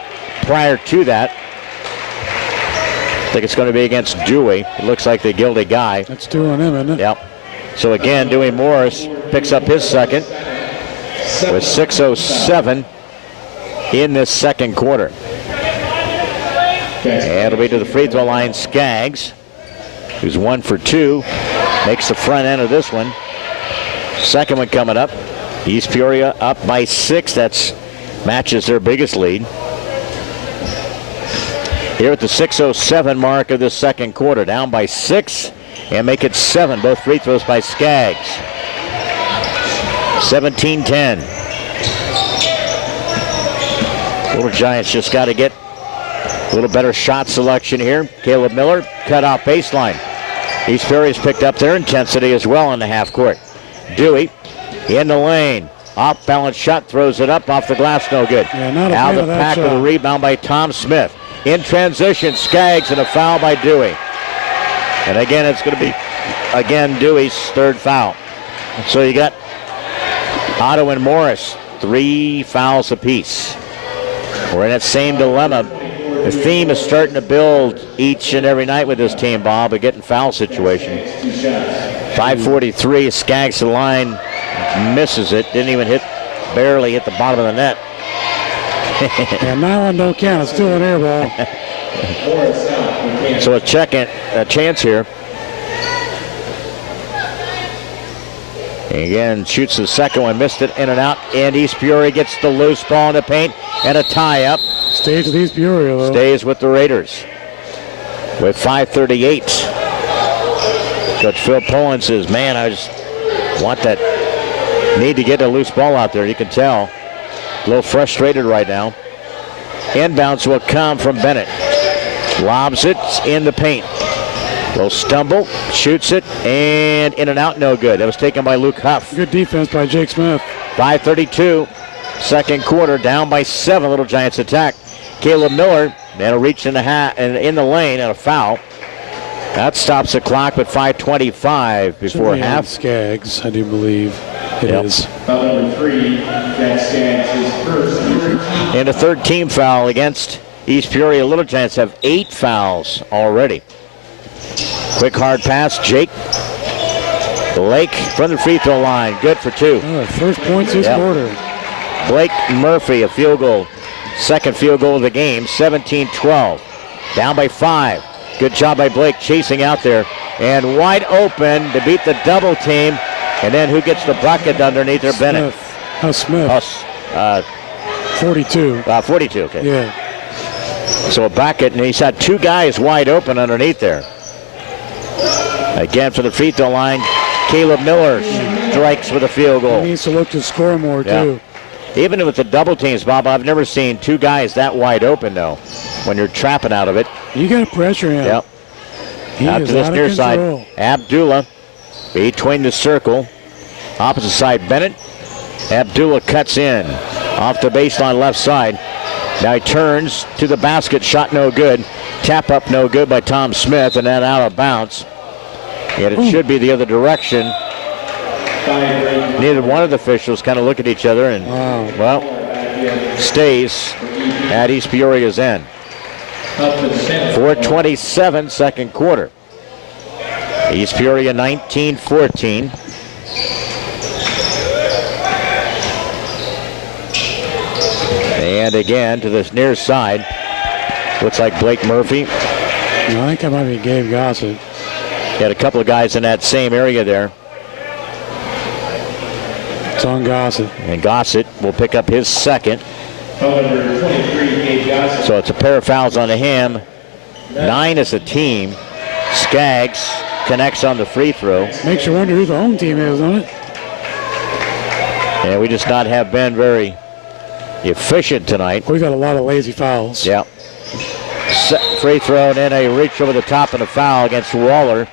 prior to that. I think it's going to be against Dewey. It looks like the guilty guy. That's 2 on him, isn't it? Yep. So again, Dewey Morris picks up his second with 6:07 in this second quarter. And it'll be to the free throw line, Skaggs, who's 1 for 2. Makes the front end of this one. Second one coming up. East Peoria up by 6. That's matches their biggest lead. Here at the 6:07 mark of the second quarter, down by 6 and make it 7. Both free throws by Skaggs. 17-10. Little Giants just got to get a little better shot selection here. Caleb Miller, cut off baseline. East Peoria's picked up their intensity as well in the half court. Dewey in the lane. Off balance shot, throws it up off the glass, no good. Out of the pack with a rebound by Tom Smith. In transition, Skaggs, and a foul by Dewey. And again, it's going to be, Dewey's third foul. So you got Otto and Morris, 3 fouls apiece. We're in that same dilemma. The theme is starting to build each and every night with this team, Bob, a getting foul situation. 5:43, Skaggs to the line, misses it, didn't even barely hit the bottom of the net. And nylon don't count, it's still an air ball. So a chance here. Again, shoots the second one, missed it, in and out, and East Peoria gets the loose ball in the paint, and a tie-up. Stays with East Peoria, though. Stays with the Raiders. With 5:38. Coach Phil Pullen says, man, I just want that, need to get a loose ball out there. You can tell. A little frustrated right now. Inbounds will come from Bennett. Lobs it in the paint. Little stumble, shoots it, and in and out, no good. That was taken by Luke Huff. Good defense by Jake Smith. 5:32, second quarter, down by 7. Little Giants attack. Caleb Miller, that'll reach in the lane and a foul. That stops the clock with 5:25 before half. Skaggs, I do believe it is. Foul number 3, that's Skaggs, his first. And a third team foul against East Peoria. Little Giants have 8 fouls already. Quick hard pass, Jake Blake from the free throw line. Good for 2. Oh, first points this quarter. Blake Murphy, a field goal. Second field goal of the game, 17-12. Down by 5. Good job by Blake chasing out there. And wide open to beat the double team. And then who gets the bucket underneath there? Bennett. Smith. 42. 42, okay. Yeah. So a bucket, and he's had 2 guys wide open underneath there. Again for the free throw line, Caleb Miller strikes with a field goal. He needs to look to score more, too. Even with the double teams, Bob, I've never seen 2 guys that wide open, though, when you're trapping out of it. You got to pressure him. Yep. Out to this near side, Abdullah between the circle. Opposite side, Bennett. Abdullah cuts in off the baseline left side. Now he turns to the basket, shot no good. Tap up no good by Tom Smith, and then out of bounds. Yet it should be the other direction. Neither one of the officials kind of look at each other and, stays at East Peoria's end. 4:27, second quarter. East Peoria 19-14. And again to this near side. Looks like Blake Murphy. I think that might be Gabe Gossett. Had a couple of guys in that same area there. It's on Gossett. And Gossett will pick up his second. Number 23, Gabe Gossett. So it's a pair of fouls on him. 9 as a team. Skaggs connects on the free throw. Makes you wonder who the home team is, doesn't it? And we just not have been very efficient tonight. We got a lot of lazy fouls. Yeah. Free throw and then a reach over the top and a foul against Waller.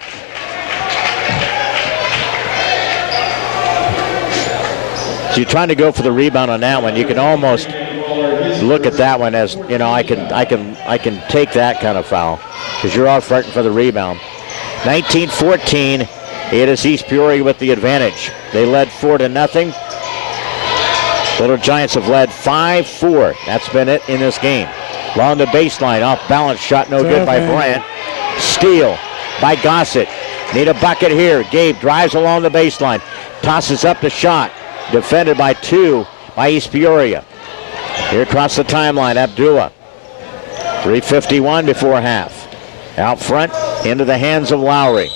So you're trying to go for the rebound on that one. You can almost look at that one as, you know, I can take that kind of foul because you're all fighting for the rebound. 19-14. It is East Peoria with the advantage. They led 4-0. Little Giants have led 5-4. That's been it in this game. Along the baseline, off balance shot, no good by Bryant. Steal by Gossett. Need a bucket here. Gabe drives along the baseline, tosses up the shot. Defended by 2 by East Peoria. Here across the timeline, Abdullah. 3:51 before half. Out front, into the hands of Lowry.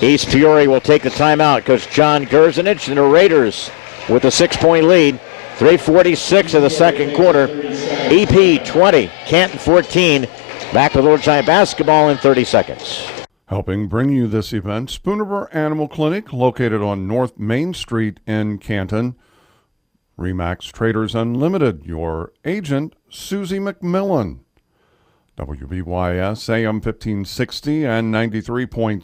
East Peoria will take the timeout. Coach John Gerzenich and the Raiders with a 6-point lead. 3:46 of the second quarter. EP 20, Canton 14. Back with Little Giant basketball in 30 seconds. Helping bring you this event, Spoonerville Animal Clinic, located on North Main Street in Canton. Remax Traders Unlimited, your agent, Susie McMillan. WBYS AM 1560 and 93.7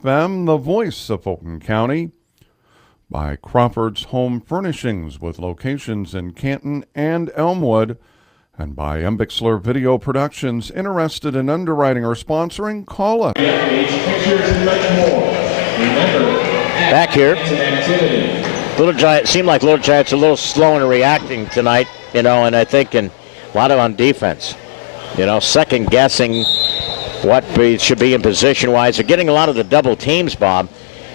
FM, the voice of Fulton County. By Crawford's Home Furnishings, with locations in Canton and Elmwood. And by Embixler Video Productions. Interested in underwriting or sponsoring? Call us. Back here. Little Giant seemed like Little Giants a little slow in reacting tonight, you know, and I think a lot of on defense. You know, second guessing what should be in position wise. They're getting a lot of the double teams, Bob.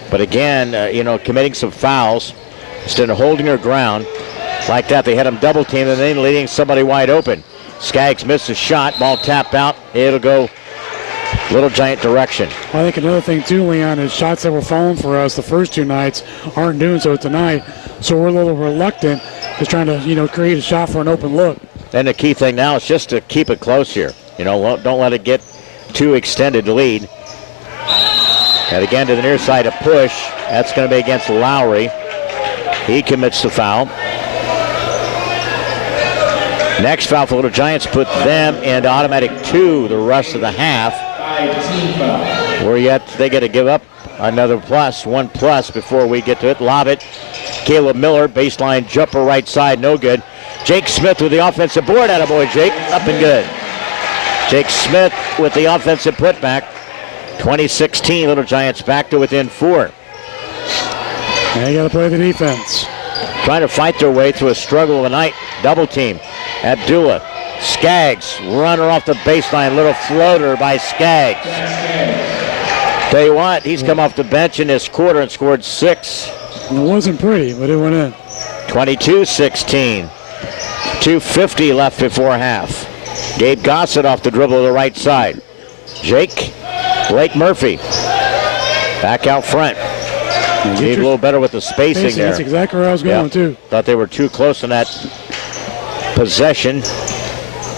But again, you know, committing some fouls instead of holding their ground. Like that, they had him double teamed and then leading somebody wide open. Skaggs missed a shot, ball tapped out. It'll go Little Giant direction. I think another thing too, Leon, is shots that were falling for us the first 2 nights aren't doing so tonight. So we're a little reluctant just trying to, you know, create a shot for an open look. And the key thing now is just to keep it close here. You know, don't let it get too extended to lead. And again to the near side, a push. That's going to be against Lowry. He commits the foul. Next foul for Little Giants put them into automatic 2 the rest of the half. Where yet they got to give up another plus, 1 plus before we get to it. Lob it. Caleb Miller, baseline jumper right side, no good. Jake Smith with the offensive board. Attaboy, Jake, up and good. Jake Smith with the offensive putback. 2016, Little Giants back to within 4. They got to play the defense. Trying to fight their way through a struggle of the night. Double team. Abdullah. Skaggs, runner off the baseline. Little floater by Skaggs. Tell you what, he's come off the bench in this quarter and scored 6. It wasn't pretty, but it went in. 22-16. 2:50 left before half. Gabe Gossett off the dribble to the right side. Blake Murphy back out front. Need a little better with the spacing there. That's exactly where I was going, too. Thought they were too close in that possession.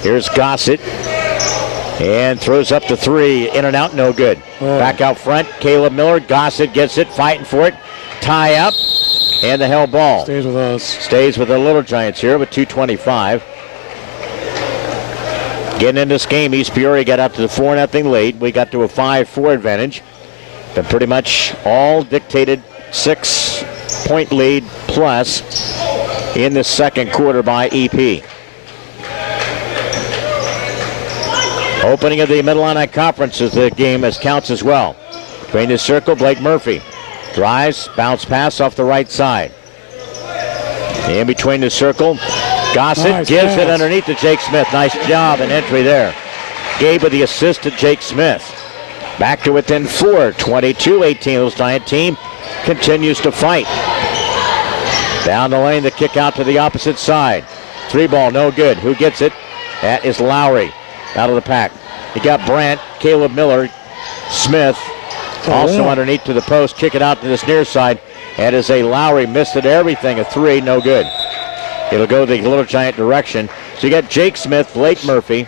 Here's Gossett. And throws up the 3. In and out, no good. Back out front, Caleb Miller. Gossett gets it, fighting for it. Tie up. And the held ball. Stays with us. Stays with the Little Giants here with 2:25. Getting in this game, East Peoria got up to the 4-0 lead. We got to a 5-4 advantage. Been pretty much all dictated 6-point lead plus in the second quarter by EP. Opening of the Mid-Atlantic Conference is the game as counts as well. Between the circle, Blake Murphy drives, bounce pass off the right side. In between the circle, Gossett gives it underneath to Jake Smith. Nice job and entry there. Gabe with the assist to Jake Smith. Back to within 4, 22-18. This Giant team continues to fight. Down the lane, the kick out to the opposite side. 3 ball, no good. Who gets it? That is Lowry out of the pack. You got Brandt, Caleb Miller, Smith. Also underneath to the post. Kick it out to this near side. That is a Lowry. Missed it everything. A 3, no good. It'll go the Little Giant direction. So you got Jake Smith, Blake Murphy,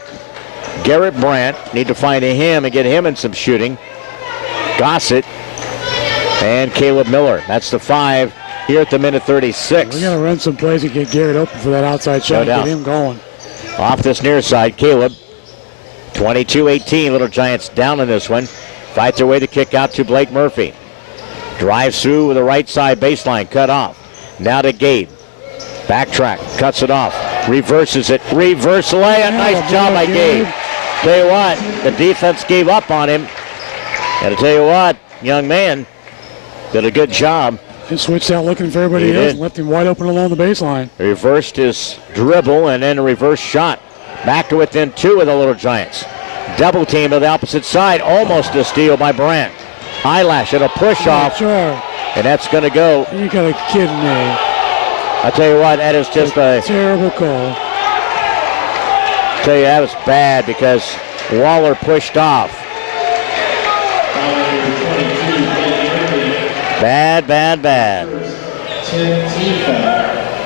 Garrett Brandt. Need to find him and get him in some shooting. Gossett and Caleb Miller. That's the 5 here at the minute 36. We got to run some plays and get Garrett open for that outside shot. No doubt. Get him going. Off this near side, Caleb. 22-18. Little Giants down in this one. Fight their way to kick out to Blake Murphy. Drives through with the right side baseline. Cut off. Now to Gabe. Backtrack. Cuts it off. Reverses it. Reverse layup. Nice job by Gabe. Tell you what, the defense gave up on him. And to tell you what, young man did a good job. He switched out looking for everybody else and left him wide open along the baseline. Reversed his dribble and then a reverse shot. Back to within 2 of the Little Giants. Double team to the opposite side. Almost a steal by Brandt. Eyelash at a push off. Sure. And that's going to go. You got to kid me. I tell you what, that is just a terrible call. I tell you, that was bad because Waller pushed off. Bad.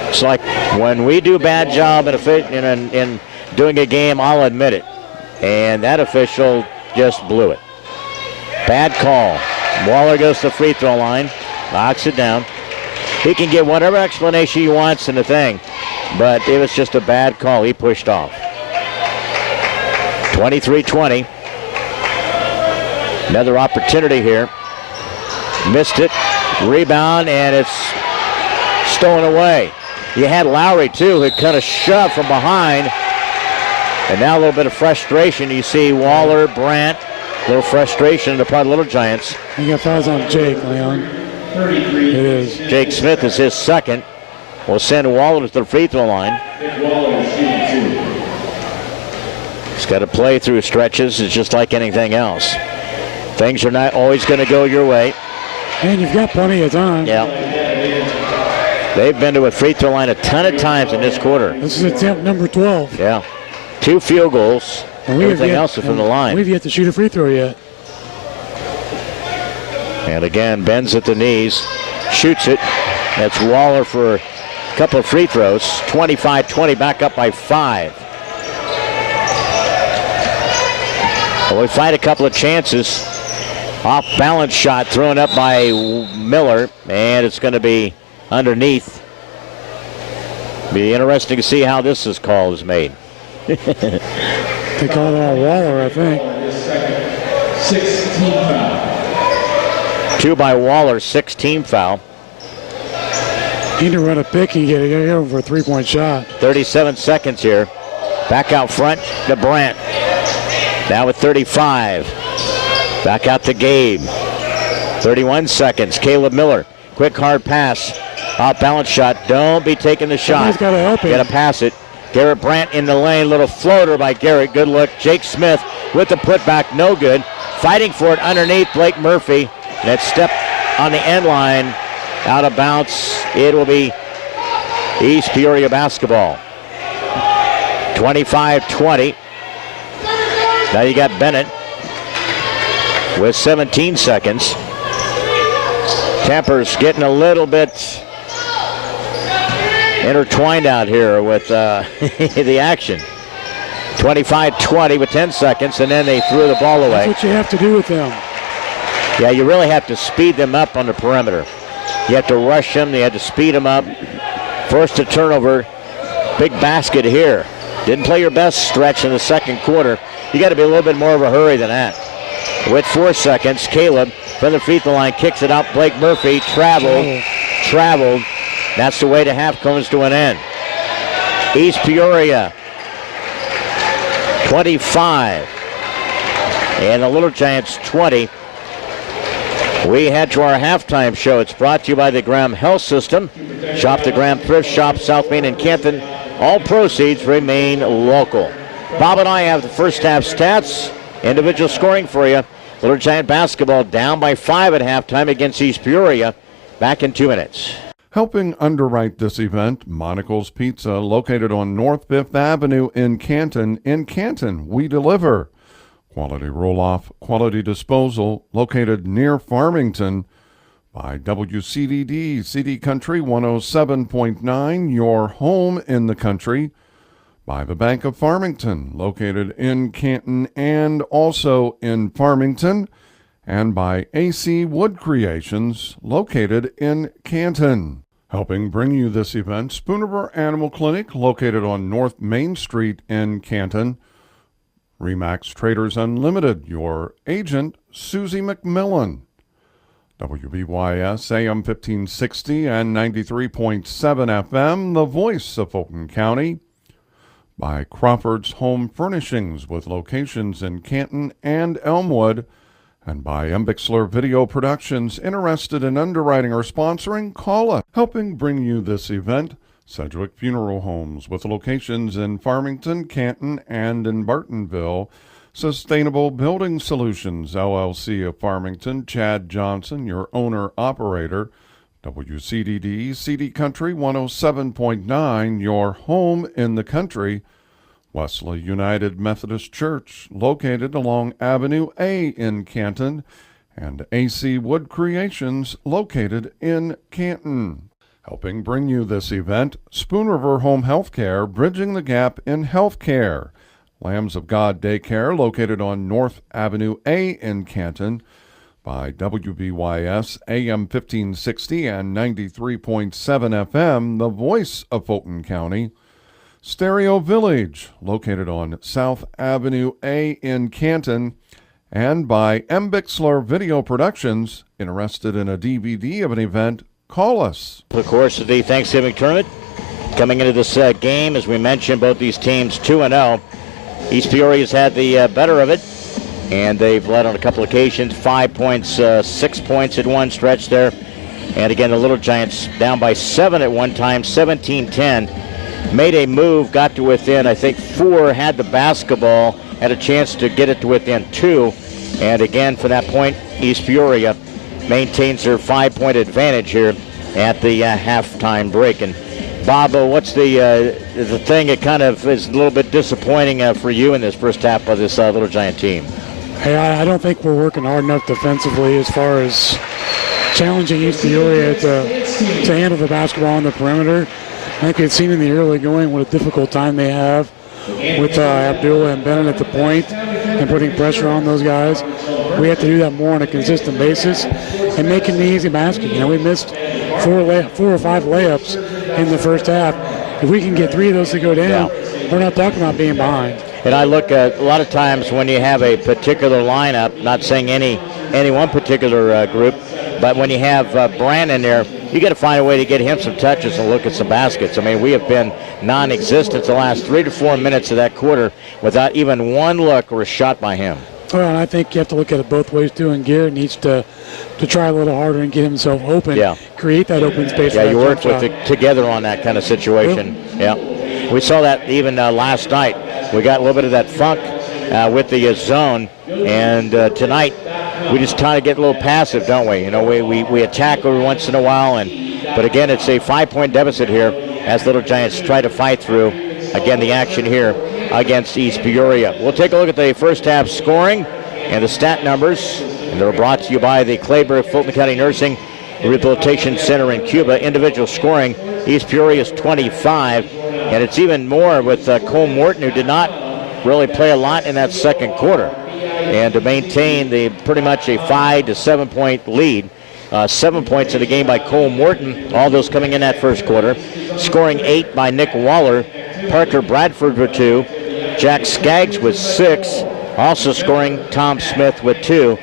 It's like when we do bad job in doing a game, I'll admit it. And that official just blew it. Bad call. Waller goes to the free throw line, knocks it down. He can get whatever explanation he wants in the thing, but it was just a bad call. He pushed off. 23-20. Another opportunity here. Missed it. Rebound, and it's stolen away. You had Lowry, too, who kind of shoved from behind. And now a little bit of frustration. You see Waller, Brandt, a little frustration in the part of Little Giants. You got fouls on Jake, Leon. 33. It is. Jake Smith is his second. Will send Waller to the free throw line. He's got to play through stretches. It's just like anything else. Things are not always going to go your way. And you've got plenty of time. Yeah. They've been to a free throw line a ton of times in this quarter. This is attempt number 12. Yeah. 2 field goals. And everything else is from the line. We've yet to shoot a free throw yet. And again, bends at the knees, shoots it. That's Waller for a couple of free throws. 25-20, back up by 5. Well, we find a couple of chances. Off balance shot thrown up by Miller, and it's going to be underneath. Be interesting to see how this call is made. They call it on Waller, I think. 16 foul. 2 by Waller, 16 foul. He need to run a pick and get him for a 3-point shot. 37 seconds here. Back out front to Brandt. Now with 35. Back out to Gabe. 31 seconds. Caleb Miller. Quick hard pass. Off balance shot. Don't be taking the shot. Somebody's got to help him. Got to pass it. Garrett Brandt in the lane. Little floater by Garrett. Good look. Jake Smith with the putback. No good. Fighting for it underneath Blake Murphy. That step on the end line. Out of bounds. It will be East Peoria basketball. 25-20. Now you got Bennett with 17 seconds. Temper's getting a little bit intertwined out here with the action. 25-20 with 10 seconds, and then they threw the ball away. That's what you have to do with them. Yeah, you really have to speed them up on the perimeter. You have to rush them. You have to speed them up. Forced a turnover. Big basket here. Didn't play your best stretch in the second quarter. You got to be a little bit more of a hurry than that. With 4 seconds, Caleb from the free throw line kicks it out. Blake Murphy traveled. That's the way the half comes to an end. East Peoria 25 and the Little Giants 20. We head to our halftime show. It's brought to you by the Graham Health System. Shop the Graham Thrift Shop, South Main and Canton. All proceeds remain local. Bob and I have the first half stats, individual scoring for you. Little Giant basketball down by 5 at halftime against East Peoria. Back in 2 minutes. Helping underwrite this event, Monocle's Pizza, located on North 5th Avenue in Canton. In Canton, we deliver. Quality roll-off, quality disposal, located near Farmington. By WCDD, CD Country 107.9, your home in the country. by the Bank of Farmington, located in Canton and also in Farmington, and by AC Wood Creations, located in Canton. Helping bring you this event, Spoonerville Animal Clinic, located on North Main Street in Canton. Remax Traders Unlimited, your agent, Susie McMillan. WBYS AM 1560 and 93.7 FM, the voice of Fulton County. By Crawford's Home Furnishings, with locations in Canton and Elmwood. And by Embixler Video Productions. Interested in underwriting or sponsoring? Call us. Helping bring you this event, Sedgwick Funeral Homes, with locations in Farmington, Canton, and in Bartonville. Sustainable Building Solutions, LLC of Farmington. Chad Johnson, your owner-operator. WCDD, CD Country 107.9, your home in the country. Wesley United Methodist Church, located along Avenue A in Canton, and AC Wood Creations, located in Canton. Helping bring you this event, Spoon River Home Healthcare, bridging the gap in healthcare. Lambs of God Daycare, located on North Avenue A in Canton, by WBYS AM 1560 and 93.7 FM, the voice of Fulton County. Stereo Village, located on South Avenue A in Canton, and by Embixler Video Productions. Interested in a DVD of an event? Call us. Of course, the Thanksgiving Tournament coming into this game, as we mentioned, both these teams 2-0. East Peoria's had the better of it, and they've led on a couple occasions, 5 points, 6 points at one stretch there. And again, the Little Giants down by 7 at one time, 17-10. Made a move, got to within, I think, 4, had the basketball, had a chance to get it to within 2. And again, from that point, East Peoria maintains their 5-point advantage here at the halftime break. And Bob, what's the thing that kind of is a little bit disappointing for you in this first half of this Little Giant team? Hey, I don't think we're working hard enough defensively as far as challenging East Peoria to handle the basketball on the perimeter. I think we've seen in the early going what a difficult time they have with Abdullah and Bennett at the point and putting pressure on those guys. We have to do that more on a consistent basis and making the easy basket. You know, we missed 4 or 5 layups in the first half. If we can get 3 of those to go down, we're not talking about being behind. And I look at a lot of times when you have a particular lineup, not saying any one particular group, but when you have Brandon there, you got to find a way to get him some touches and look at some baskets. I mean, we have been non-existent the last 3 to 4 minutes of that quarter without even one look or a shot by him. Well, and I think you have to look at it both ways too, and Garrett needs to try a little harder and get himself open, create that open space. Yeah, you worked together on that kind of situation. Yep. Yeah. We saw that even last night. We got a little bit of that funk with the zone, and tonight we just try to get a little passive, don't we? You know, we attack every once in a while, but again, it's a 5-point deficit here as Little Giants try to fight through, again, the action here against East Peoria. We'll take a look at the first half scoring and the stat numbers, and they're brought to you by the Clayburgh Fulton County Nursing Rehabilitation Center in Cuba. Individual scoring, East Peoria's 25, and it's even more with Cole Morton, who did not really play a lot in that second quarter, and to maintain the pretty much a 5 to 7 point lead. 7 points in the game by Cole Morton, all those coming in that first quarter. Scoring 8 by Nick Waller, Parker Bradford with 2, Jack Skaggs with 6, also scoring Tom Smith with 2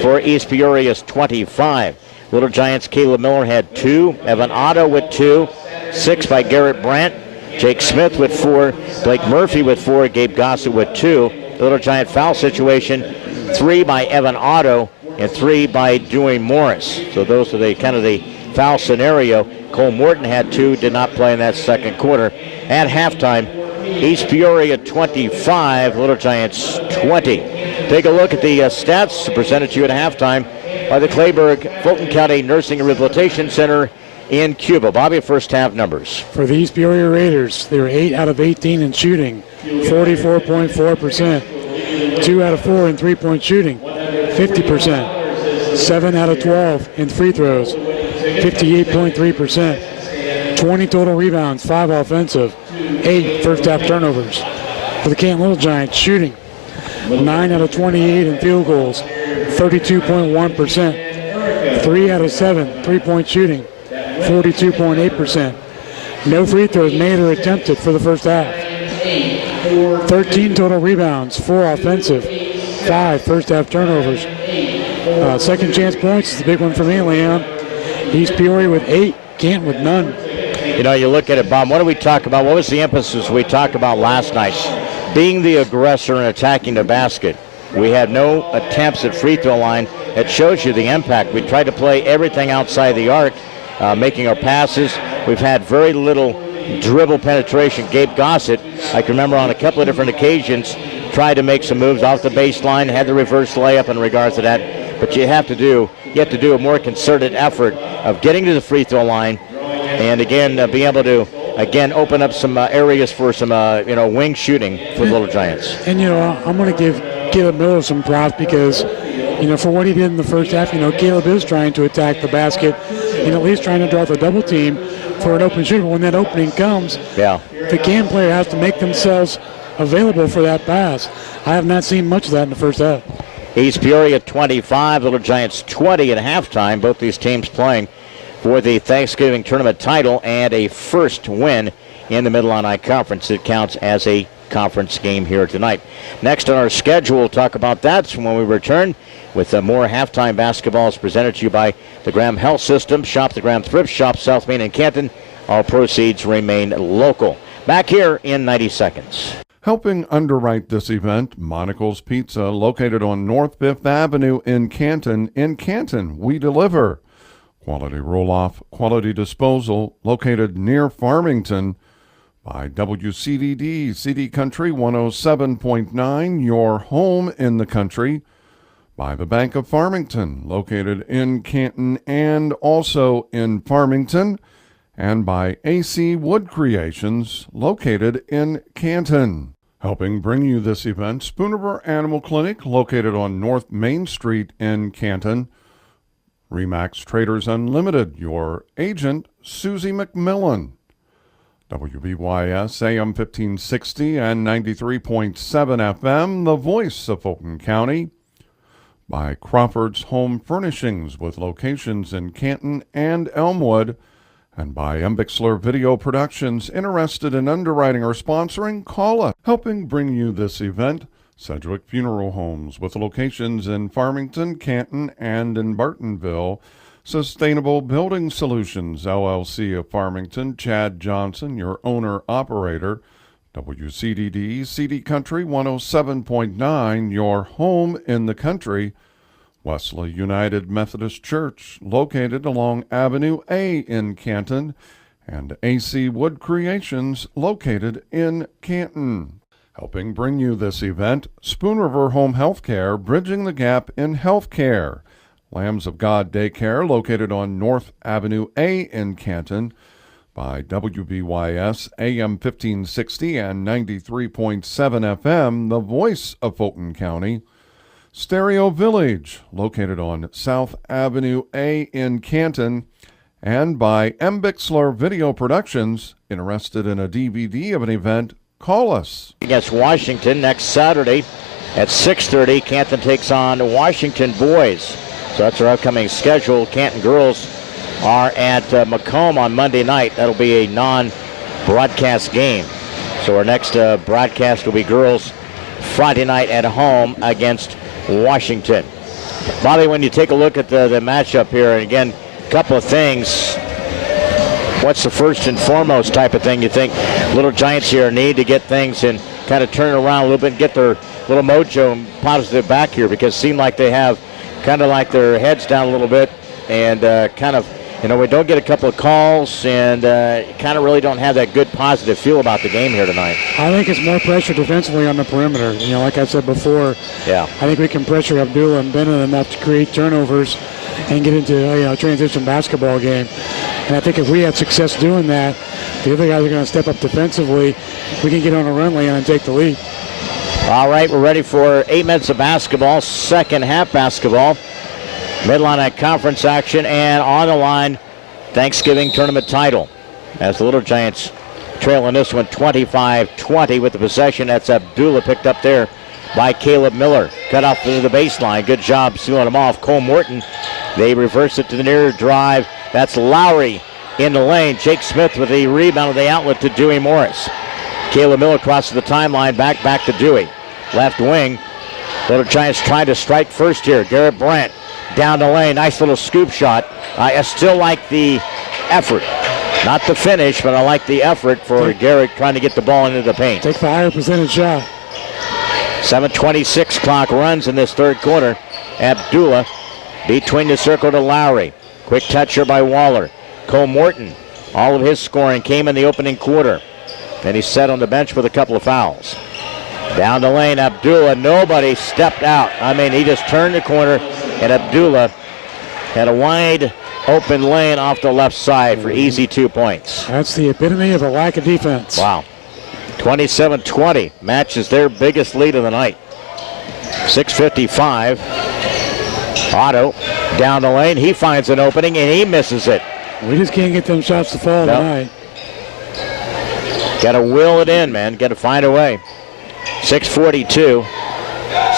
for East Peoria's 25. Little Giants, Caleb Miller had 2, Evan Otto with 2, 6 by Garrett Brandt, Jake Smith with 4, Blake Murphy with 4, Gabe Gossett with 2. Little Giant foul situation, 3 by Evan Otto and 3 by Dewey Morris. So those are the kind of the foul scenario. Cole Morton had 2, did not play in that second quarter. At halftime, East Peoria 25, Little Giants 20. Take a look at the stats presented to you at halftime by the Clayburgh Fulton County Nursing and Rehabilitation Center in Cuba. Bobby, first half numbers. For the East Peoria Raiders, they were 8 out of 18 in shooting, 44.4%. 2 out of 4 in three-point shooting, 50%. 7 out of 12 in free throws, 58.3%. 20 total rebounds, 5 offensive, 8 first half turnovers. For the Canton Little Giants, shooting 9 out of 28 in field goals, 32.1%. 3 out of 7 3-point shooting, 42.8%. No free throws made or attempted for the first half. 13 total rebounds, 4 offensive, 5 first half turnovers. Second chance points is the big one for me, Leon. East Peoria with 8, Canton with none. You know, you look at it, Bob, what did we talk about? What was the emphasis we talked about last night? Being the aggressor and attacking the basket. We had no attempts at free throw line. It shows you the impact. We tried to play everything outside the arc, making our passes. We've had very little dribble penetration. Gabe Gossett, I can remember on a couple of different occasions, tried to make some moves off the baseline, had the reverse layup in regards to that. But you have to do a more concerted effort of getting to the free throw line, and again being able to open up some areas for some wing shooting for the Little Giants. And I'm going to give Caleb Miller some props because for what he did in the first half, Caleb is trying to attack the basket and at least trying to draw the double team for an open shooter. But when that opening comes, the Canton player has to make themselves available for that pass. I have not seen much of that in the first half. East Peoria 25, Little Giants 20 at halftime. Both these teams playing for the Thanksgiving Tournament title and a first win in the Mid-Illini Conference. It counts as a conference game here tonight. Next on our schedule, we'll talk about that when we return with more halftime basketballs presented to you by the Graham Health System. Shop the Graham Thrift Shop, South Main and Canton. All proceeds remain local. Back here in 90 seconds. Helping underwrite this event, Monocle's Pizza, located on North 5th Avenue in Canton. In Canton, we deliver. Quality roll-off, quality disposal, located near Farmington. By WCDD, CD Country 107.9, your home in the country. By the Bank of Farmington, located in Canton and also in Farmington. And by AC Wood Creations, located in Canton. Helping bring you this event, Spoonerville Animal Clinic, located on North Main Street in Canton. Remax Traders Unlimited, your agent, Susie McMillan. WBYS AM 1560 and 93.7 FM, the voice of Fulton County. By Crawford's Home Furnishings, with locations in Canton and Elmwood. And by Embixler Video Productions. Interested in underwriting or sponsoring? Call us. Helping bring you this event, Sedgwick Funeral Homes, with locations in Farmington, Canton, and in Bartonville. Sustainable Building Solutions, LLC of Farmington. Chad Johnson, your owner-operator. WCDD, CD Country 107.9, your home in the country. Wesley United Methodist Church, located along Avenue A in Canton, and AC Wood Creations, located in Canton. Helping bring you this event, Spoon River Home Healthcare, bridging the gap in healthcare. Lambs of God Daycare, located on North Avenue A in Canton. By WBYS AM 1560 and 93.7 FM, the voice of Fulton County. Stereo Village, located on South Avenue A in Canton, and by Embixler Video Productions. Interested in a DVD of an event? Call us. Against Washington next Saturday at 6:30, Canton takes on Washington boys. So that's our upcoming schedule. Canton girls are at Macomb on Monday night. That'll be a non-broadcast game. So our next broadcast will be girls Friday night at home against Washington. Bobby, when you take a look at the matchup here, and again, a couple of things. What's the first and foremost type of thing you think Little Giants here need to get things and kind of turn it around a little bit and get their little mojo and positive back here, because it seemed like they have kind of like their heads down a little bit and kind of, we don't get a couple of calls and kind of really don't have that good positive feel about the game here tonight. I think it's more pressure defensively on the perimeter. Like I said before, I think we can pressure Abdullah and Bennett enough to create turnovers and get into a transition basketball game. And I think if we have success doing that, the other guys are going to step up defensively. We can get on a run, Leon, and take the lead. All right, we're ready for 8 minutes of basketball, second half basketball. Mid-Illini Conference action, and on the line, Thanksgiving Tournament title. as the Little Giants trail in this one 25-20 with the possession. That's Abdullah picked up there by Caleb Miller. Cut off to the baseline. Good job sealing him off. Cole Morton, they reverse it to the near drive. That's Lowry in the lane. Jake Smith with the rebound of the outlet to Dewey Morris. Caleb Miller crosses the timeline, back to Dewey. Left wing. Little Giants trying to strike first here. Garrett Brandt down the lane. Nice little scoop shot. I still like the effort. Not the finish, but I like the effort for Garrett trying to get the ball into the paint. Take the higher percentage shot. 7:26 clock runs in this third quarter. Abdullah between the circle to Lowry. Quick touch here by Waller. Cole Morton, all of his scoring came in the opening quarter. And he's set on the bench with a couple of fouls. Down the lane, Abdullah, nobody stepped out. I mean, he just turned the corner, and Abdullah had a wide open lane off the left side for easy 2 points. That's the epitome of a lack of defense. Wow. 27-20 matches their biggest lead of the night. 6:55. Otto down the lane. He finds an opening, and he misses it. We just can't get them shots to fall tonight. Got to will it in, man. Got to find a way. 6:42.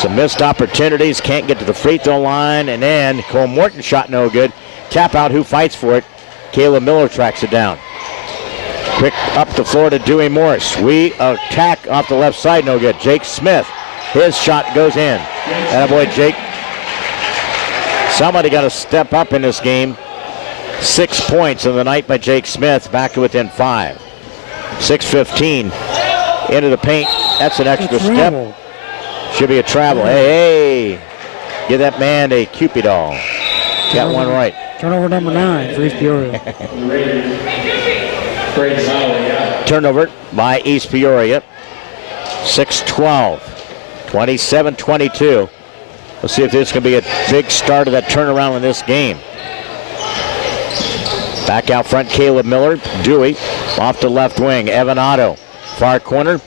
Some missed opportunities. Can't get to the free throw line. And then Cole Morton shot no good. Tap out. Who fights for it? Caleb Miller tracks it down. Quick up the floor to Dewey Morris. We attack off the left side. No good. Jake Smith. His shot goes in. Attaboy, Jake. Somebody got to step up in this game. 6 points in the night by Jake Smith. Back to within 5. 6:15 into the paint. That's an extra step. Should be a travel. Hey, give that man a Cupid doll. Got one right. Turnover number 9 for East Peoria. Turnover by East Peoria. 6:12. 27-22. Let's see if this can be a big start of that turnaround in this game. Back out front, Caleb Miller. Dewey off the left wing. Evan Otto, far corner.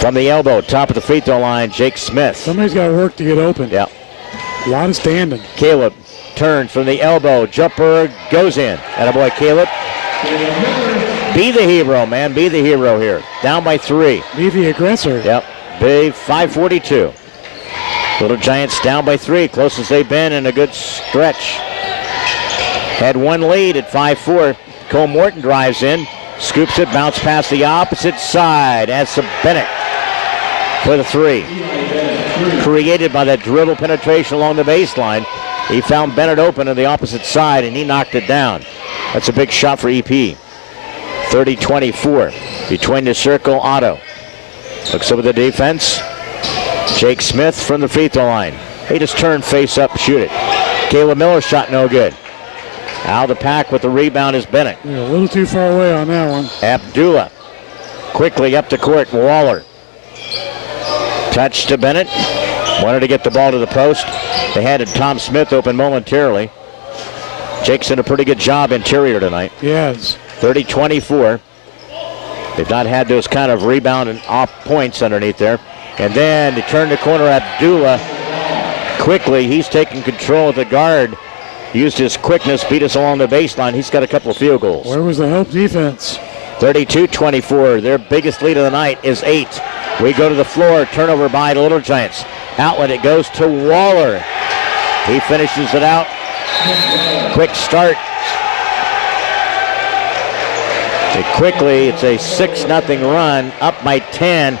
From the elbow, top of the free throw line, Jake Smith. Somebody's got to work to get open. Yeah. A lot of standing. Caleb turns from the elbow. Jumper goes in. Attaboy, Caleb. Be the hero, man. Be the hero here. Down by 3. Be the aggressor. Yep. Big 5:42. Little Giants down by 3. Closest they've been in a good stretch. Had one lead at 5-4. Cole Morton drives in. Scoops it. Bounce past the opposite side. Adds to Bennett for the 3. Created by that dribble penetration along the baseline. He found Bennett open on the opposite side, and he knocked it down. That's a big shot for EP. 30-24. Between the circle, Otto. Looks over the defense. Jake Smith from the free throw line. He just turned face up, shoot it. Caleb Miller shot no good. Out of the pack with the rebound is Bennett. Yeah, a little too far away on that one. Abdullah quickly up the court. Waller. Touch to Bennett. Wanted to get the ball to the post. They had Tom Smith open momentarily. Jake's done a pretty good job interior tonight. Yes. 30-24. They've not had those kind of rebound and off points underneath there. And then they turn the corner. Abdullah quickly. He's taking control of the guard. Used his quickness, beat us along the baseline. He's got a couple of field goals. Where was the help defense? 32-24. Their biggest lead of the night is 8. We go to the floor. Turnover by the Little Giants. Outlet, it goes to Waller. He finishes it out. Quick start. Quickly, it's a 6-0 run. Up by 10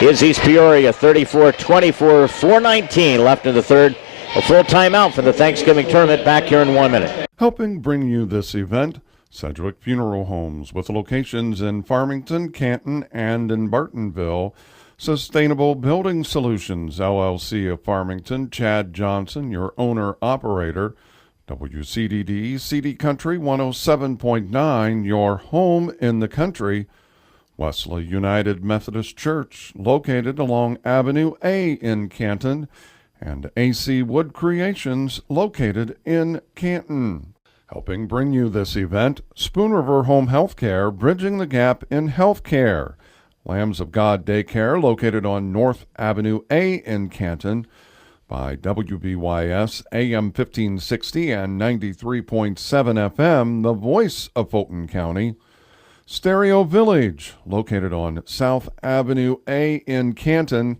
is East Peoria. 34-24, 4:19 left in the third. A full timeout for the Thanksgiving Tournament back here in 1 minute. Helping bring you this event, Sedgwick Funeral Homes, with locations in Farmington, Canton, and in Bartonville. Sustainable Building Solutions, LLC of Farmington, Chad Johnson, your owner-operator. WCDD, CD Country 107.9, your home in the country. Wesley United Methodist Church, located along Avenue A in Canton, and AC Wood Creations, located in Canton. Helping bring you this event, Spoon River Home Healthcare, bridging the gap in healthcare. Lambs of God Daycare, located on North Avenue A in Canton. by WBYS AM 1560 and 93.7 FM, the voice of Fulton County. Stereo Village, located on South Avenue A in Canton,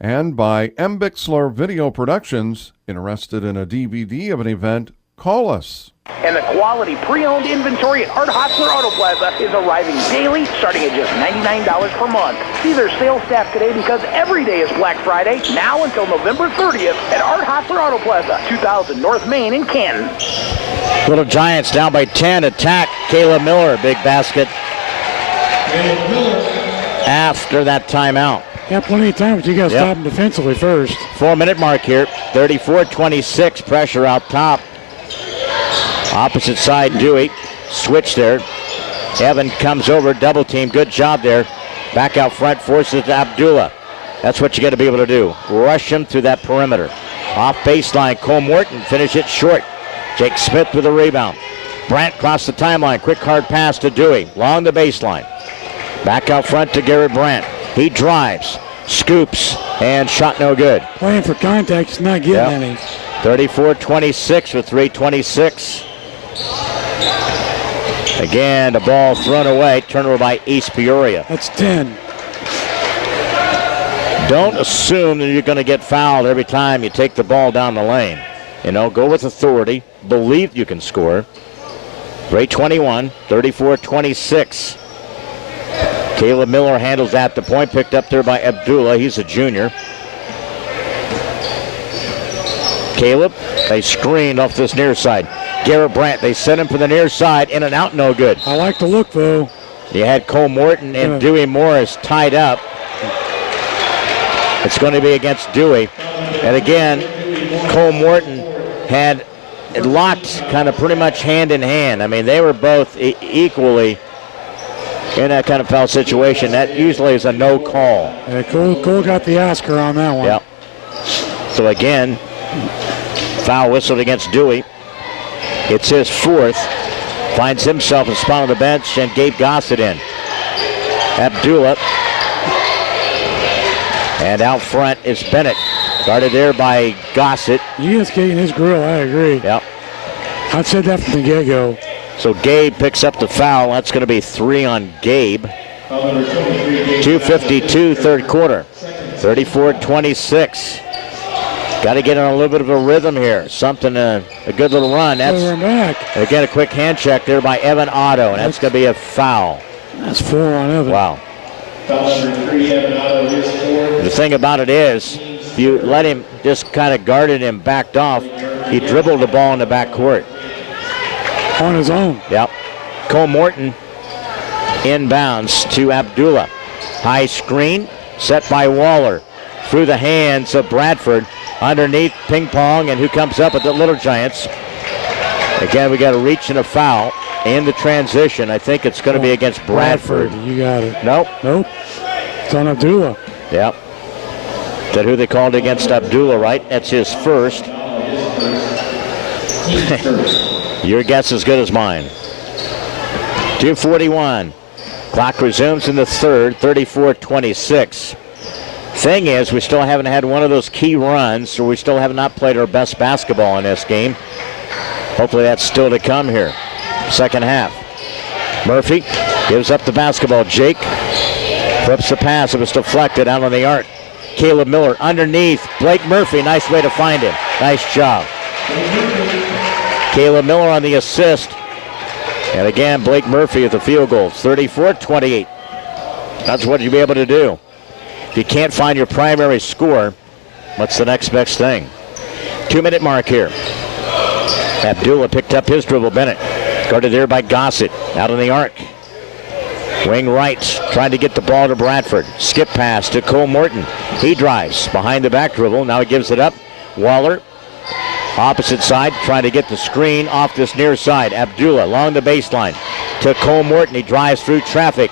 and by M. Bixler Video Productions. Interested in a DVD of an event? Call us. And the quality pre-owned inventory at Art Hostler Auto Plaza is arriving daily, starting at just $99 per month. See their sales staff today because every day is Black Friday, now until November 30th at Art Hostler Auto Plaza, 2000 North Main in Canton. Little Giants down by 10. Attack. Caleb Miller, big basket after that timeout. Yeah, plenty of time, but you got to stop him defensively first. 4-minute mark here. 34-26. Pressure out top. Opposite side, Dewey. Switch there. Evan comes over, double team. Good job there. Back out front, forces it to Abdullah. That's what you got to be able to do. Rush him through that perimeter. Off baseline, Cole Morton finish it short. Jake Smith with a rebound. Brandt crossed the timeline. Quick hard pass to Dewey. Along the baseline. Back out front to Garrett Brandt. He drives, scoops, and shot no good. Playing for contact, he's not getting any. 34-26 with 3:26. Again, the ball thrown away. Turnover by East Peoria. That's 10. Don't assume that you're going to get fouled every time you take the ball down the lane. You know, go with authority. Believe you can score. 3:21, 34-26. Caleb Miller handles that. The point picked up there by Abdullah. He's a junior. Caleb, they screened off this near side. Garrett Brandt, they sent him for the near side. In and out, no good. I like the look, though. You had Cole Morton and Dewey Morris tied up. It's going to be against Dewey. And again, Cole Morton had it locked kind of pretty much hand in hand. I mean, they were both equally in that kind of foul situation. That usually is a no call. Yeah, Cole got the Oscar on that one. Yep. So again, foul whistled against Dewey. It's his fourth. Finds himself a spot on the bench, and Gabe Gossett in. Abdullah. And out front is Bennett. Guarded there by Gossett. He is getting his grill, I agree. Yep. I said that from the get-go. So Gabe picks up the foul. That's going to be 3 on Gabe. 2:52 third quarter. 34-26. Got to get on a little bit of a rhythm here. Something, a good little run. That's back. Again, a quick hand check there by Evan Otto, and that's going to be a foul. That's 4 on Evan. Wow. Foul number 3, Evan Otto is 4. The thing about it is, if you let him just kind of guarded him, backed off, he dribbled the ball in the backcourt. On his own. Yep. Cole Morton inbounds to Abdullah. High screen set by Waller. Through the hands of Bradford. Underneath ping pong, and who comes up with the Little Giants? Again, we got a reach and a foul in the transition. I think it's going to be against Bradford. You got it. Nope. It's on Abdullah. Yep. Is that who they called against Abdullah, right? That's his first. Your guess is good as mine. 2:41. Clock resumes in the third, 34-26. Thing is, we still haven't had one of those key runs, so we still have not played our best basketball in this game. Hopefully that's still to come here. Second half. Murphy gives up the basketball. Jake flips the pass. It was deflected out on the arc. Caleb Miller underneath. Blake Murphy, nice way to find him. Nice job. Caleb Miller on the assist. And again, Blake Murphy with the field goal. 34-28. That's what you'll be able to do. If you can't find your primary score, what's the next best thing? 2-minute mark here. Abdullah picked up his dribble. Bennett guarded there by Gossett. Out on the arc. Wing right, trying to get the ball to Bradford. Skip pass to Cole Morton. He drives behind the back dribble. Now he gives it up. Waller, opposite side, trying to get the screen off this near side. Abdullah along the baseline to Cole Morton. He drives through traffic.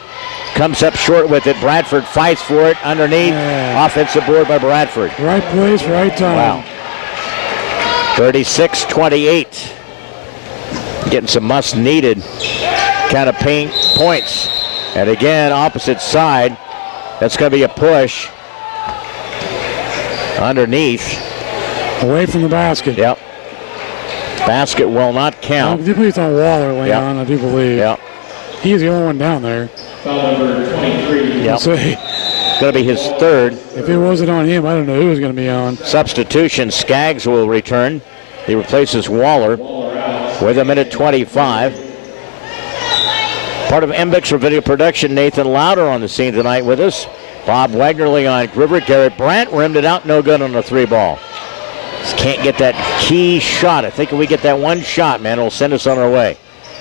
Comes up short with it. Bradford fights for it underneath. Yeah. Offensive board by Bradford. Right place, right time. Wow. 36-28. Getting some must-needed kind of paint points. And again, opposite side. That's going to be a push. Underneath. Away from the basket. Yep. Basket will not count. I do believe it's on Waller, Leon, I do believe. Yep. He's the only one down there. Foul number 23. Yep. So, Going to be his third. if it wasn't on him, I don't know who was going to be on. Substitution, Skaggs will return. He replaces Waller with 1:25. Part of MBIX for video production, Nathan Lauder on the scene tonight with us. Bob Wagner, Leon Groover, Garrett Brandt rimmed it out, no good on the 3 ball. Just can't get that key shot. I think if we get that one shot, man, it'll send us on our way.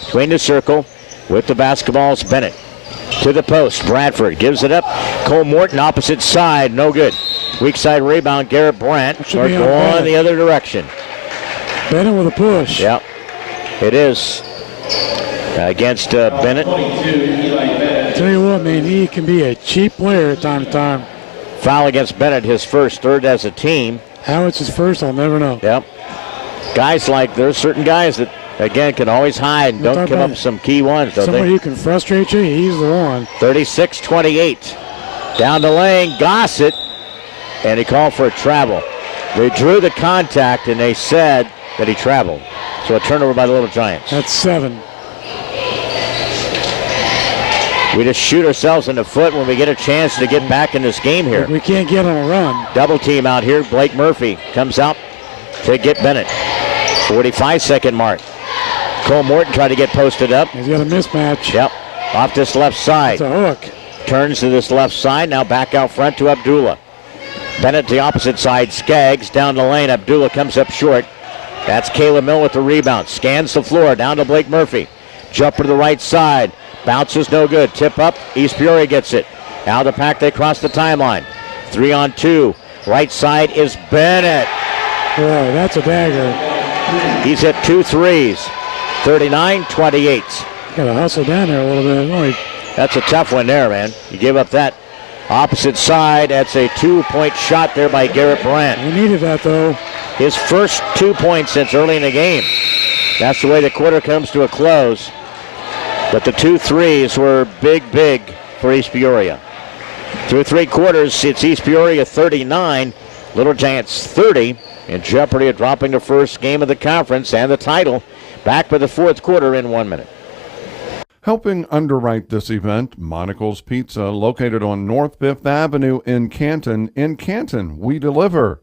Between the circle with the basketballs, Bennett. To the post, Bradford gives it up. Cole Morton, opposite side, no good. Weak side rebound, Garrett Brandt. Start going the other direction. Bennett with a push. Yep, it is. Against Bennett. Tell you what, man, he can be a cheap player at time to time. Foul against Bennett, his first, third as a team. How it's his first, I'll never know. Yep. Guys like, there's certain guys that, again, can always hide and don't give up some key ones, don't Somebody they? who can frustrate you, he's the one. 36-28. Down the lane, Gossett, and he called for a travel. They drew the contact, and they said that he traveled. So a turnover by the Little Giants. That's 7. We just shoot ourselves in the foot when we get a chance to get back in this game here. We can't get on a run. Double team out here. Blake Murphy comes out to get Bennett. 45-second mark. Cole Morton tried to get posted up. He's got a mismatch. Yep. Off this left side. It's a hook. Turns to this left side. Now back out front to Abdullah. Bennett to the opposite side. Skaggs down the lane. Abdullah comes up short. That's Caleb Mill with the rebound. Scans the floor. Down to Blake Murphy. Jumper to the right side. Bounces no good. Tip up. East Peoria gets it. Now the pack, they cross the timeline. 3-on-2. Right side is Bennett. Boy, that's a dagger. He's hit 2 threes. 39-28. Got to hustle down there a little bit. That's a tough one there, man. You give up that opposite side. That's a 2-point shot there by Garrett Brandt. We needed that, though. His first 2 points since early in the game. That's the way the quarter comes to a close. But the 2 threes were big for East Peoria. Through 3 quarters, it's East Peoria 39, Little Giants 30, in jeopardy of dropping the first game of the conference and the title. Back with the 4th quarter in 1 minute. Helping underwrite this event, Monocle's Pizza, located on North 5th Avenue in Canton. In Canton, we deliver.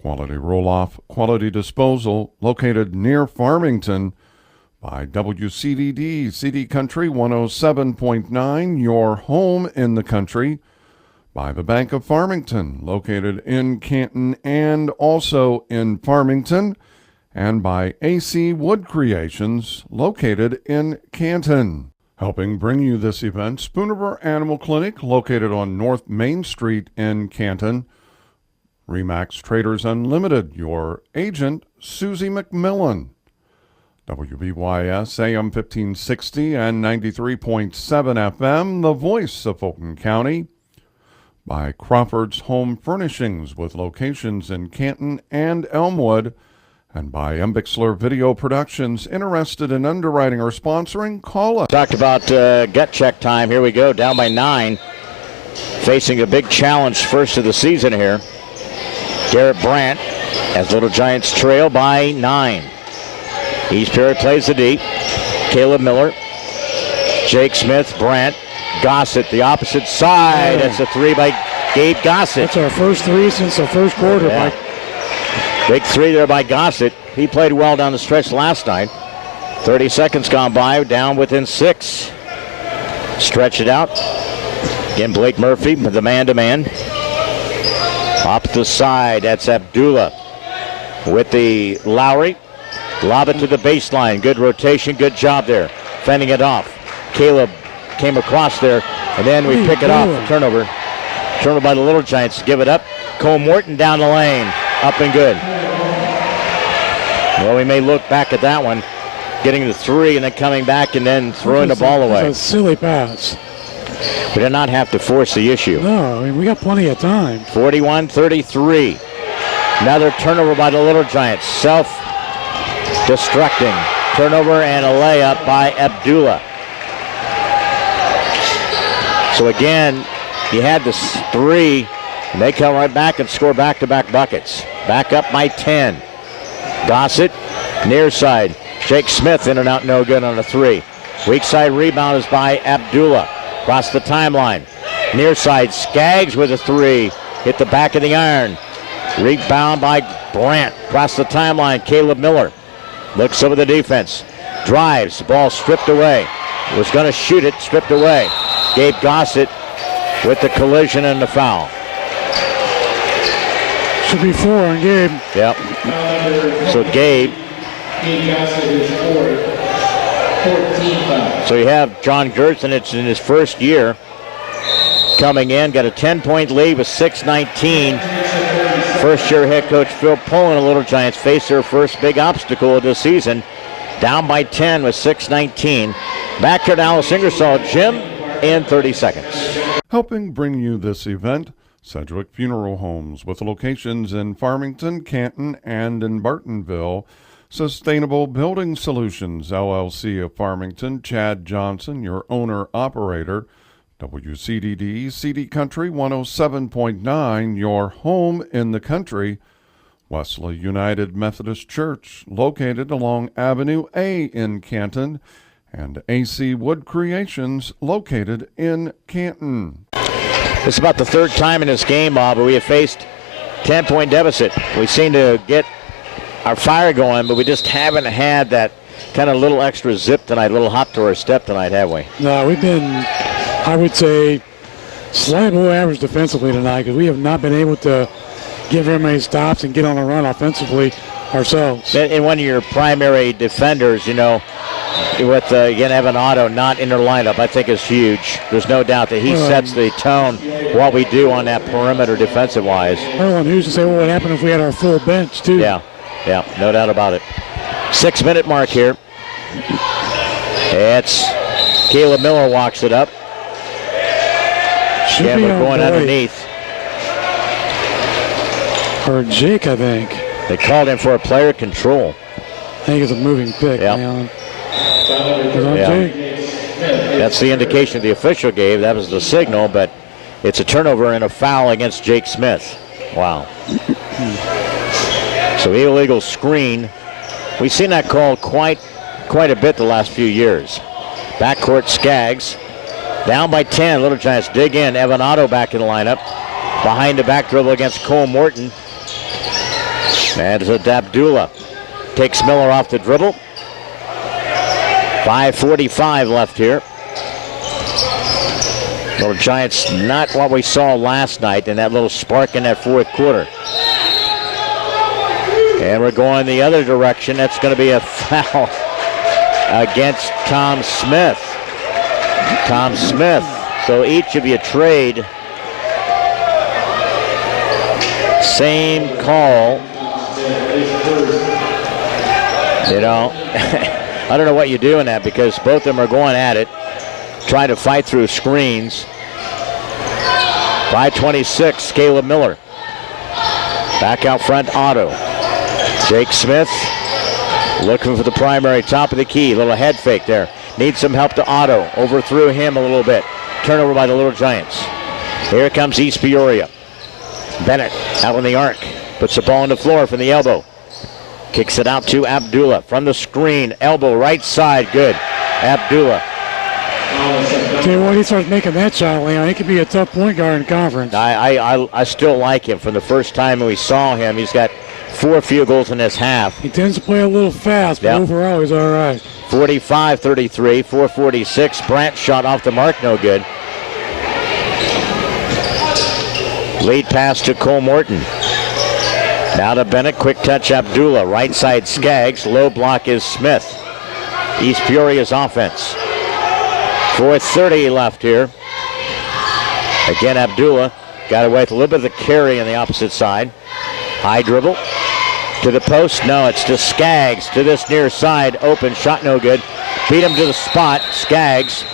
Quality roll-off, quality disposal, located near Farmington. By WCDD, CD Country 107.9, your home in the country. By the Bank of Farmington, located in Canton and also in Farmington. And by AC Wood Creations, located in Canton. Helping bring you this event, Spoonerville Animal Clinic, located on North Main Street in Canton. Remax Traders Unlimited, your agent, Susie McMillan. WBYS AM 1560 and 93.7 FM, the voice of Fulton County. By Crawford's Home Furnishings with locations in Canton and Elmwood. And by Embixler Video Productions. Interested in underwriting or sponsoring? Call us. Talked about gut check time. Here we go, down by 9. Facing a big challenge first of the season here. Garrett Brandt as Little Giants trail by 9. East Peoria plays the deep. Caleb Miller, Jake Smith, Brandt, Gossett, the opposite side. That's a 3 by Gabe Gossett. That's our first 3 since the first quarter. Yeah. Big 3 there by Gossett. He played well down the stretch last night. 30 seconds gone by, down within 6. Stretch it out. Again, Blake Murphy with the man-to-man. Off the side, that's Abdullah with the Lowry. Lob it to the baseline. Good rotation, good job there. Fending it off. Caleb came across there, and then we pick it off. Turnover. Turnover by the Little Giants. Give it up. Cole Morton down the lane. Up and good. Well, we may look back at that one. Getting the 3 and then coming back and then throwing the ball away. That's a silly pass. We did not have to force the issue. No, I mean, we got plenty of time. 41-33. Another turnover by the Little Giants. Self-destructing. Turnover and a layup by Abdullah. So again, you had this 3, and they come right back and score back-to-back buckets. back up by 10. Gossett, near side. Jake Smith in and out, no good on a 3. Weak side rebound is by Abdullah. Across the timeline. Near side, Skaggs with a 3. Hit the back of the iron. Rebound by Brandt. Across the timeline, Caleb Miller. Looks over the defense. Drives, the ball stripped away. Was going to shoot it, stripped away. Gabe Gossett with the collision and the foul. Should be 4 on Gabe. Yep. So Gabe. So you have John Gerson. It's in his first year coming in. Got a 10-point lead with 6:19. First-year head coach Phil Pullen and the Little Giants face their first big obstacle of the season. Down by 10 with 6:19. Back here at Alice Ingersoll Gym in 30 seconds. Helping bring you this event, Sedgwick Funeral Homes, with locations in Farmington, Canton, and in Bartonville. Sustainable Building Solutions, LLC of Farmington, Chad Johnson, your owner-operator. WCDD, CD Country 107.9, your home in the country. Wesley United Methodist Church, located along Avenue A in Canton. And AC Wood Creations, located in Canton. It's about the third time in this game, Bob, but we have faced 10-point deficit. We seem to get our fire going, but we just haven't had that kind of little extra zip tonight, a little hop to our step tonight, have we? No, we've been, I would say, slightly below average defensively tonight because we have not been able to get very many stops and get on the run offensively ourselves. And one of your primary defenders, you know, with, again, Evan Otto not in their lineup, I think is huge. There's no doubt that he sets the tone, what we do on that perimeter defensive-wise. Well, and who's to say what would happen if we had our full bench, too? Yeah, no doubt about it. 6-minute mark here. It's Caleb Miller walks it up. Should be we're going underneath. Or Jake, I think. They called him for a player control. I think it's a moving pick. Yep. Jake. That's the indication the official gave. That was the signal, but it's a turnover and a foul against Jake Smith. Wow. So illegal screen. We've seen that called quite a bit the last few years. Backcourt Skaggs. Down by 10. Little Giants dig in. Evan Otto back in the lineup. Behind the back dribble against Cole Morton. And it's Abdullah. Takes Miller off the dribble. 5:45 left here. Little Giants not what we saw last night in that little spark in that fourth quarter. And we're going the other direction. That's going to be a foul against Tom Smith. Tom Smith. So each of you trade. Same call. You know, I don't know what you do in that because both of them are going at it, trying to fight through screens. 5:26, Caleb Miller. Back out front, Otto. Jake Smith looking for the primary, top of the key. Little head fake there. Needs some help to Otto. Overthrew him a little bit. Turnover by the Little Giants. Here comes East Peoria. Bennett out on the arc. Puts the ball on the floor from the elbow. Kicks it out to Abdullah from the screen. Elbow right side. Good. Abdullah. Tell you what, he starts making that shot, Leon. He could be a tough point guard in conference. I still like him. From the first time we saw him, he's got 4 field goals in this half. He tends to play a little fast, but overall he's all right. 45-33, 4:46. Brandt shot off the mark, no good. Lead pass to Cole Morton. Now to Bennett, quick touch Abdullah. Right side Skaggs, low block is Smith. East Peoria's offense. 4:30 left here. Again, Abdullah got away with a little bit of the carry on the opposite side. High dribble to the post. No, it's to Skaggs to this near side. Open shot, no good. Beat him to the spot. Skaggs.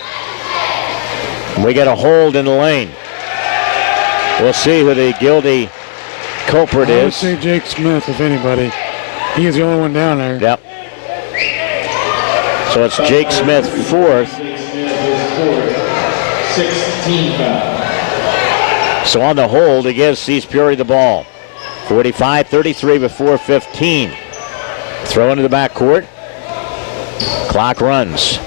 We get a hold in the lane. We'll see who the guilty culprit is. I would say Jake Smith, if anybody. He is the only one down there. Yep. So it's Jake Smith, 4th. 16 foul. So on the hold, he gives East Peoria the ball. 45-33 with 4:15. Throw into the backcourt. Clock runs.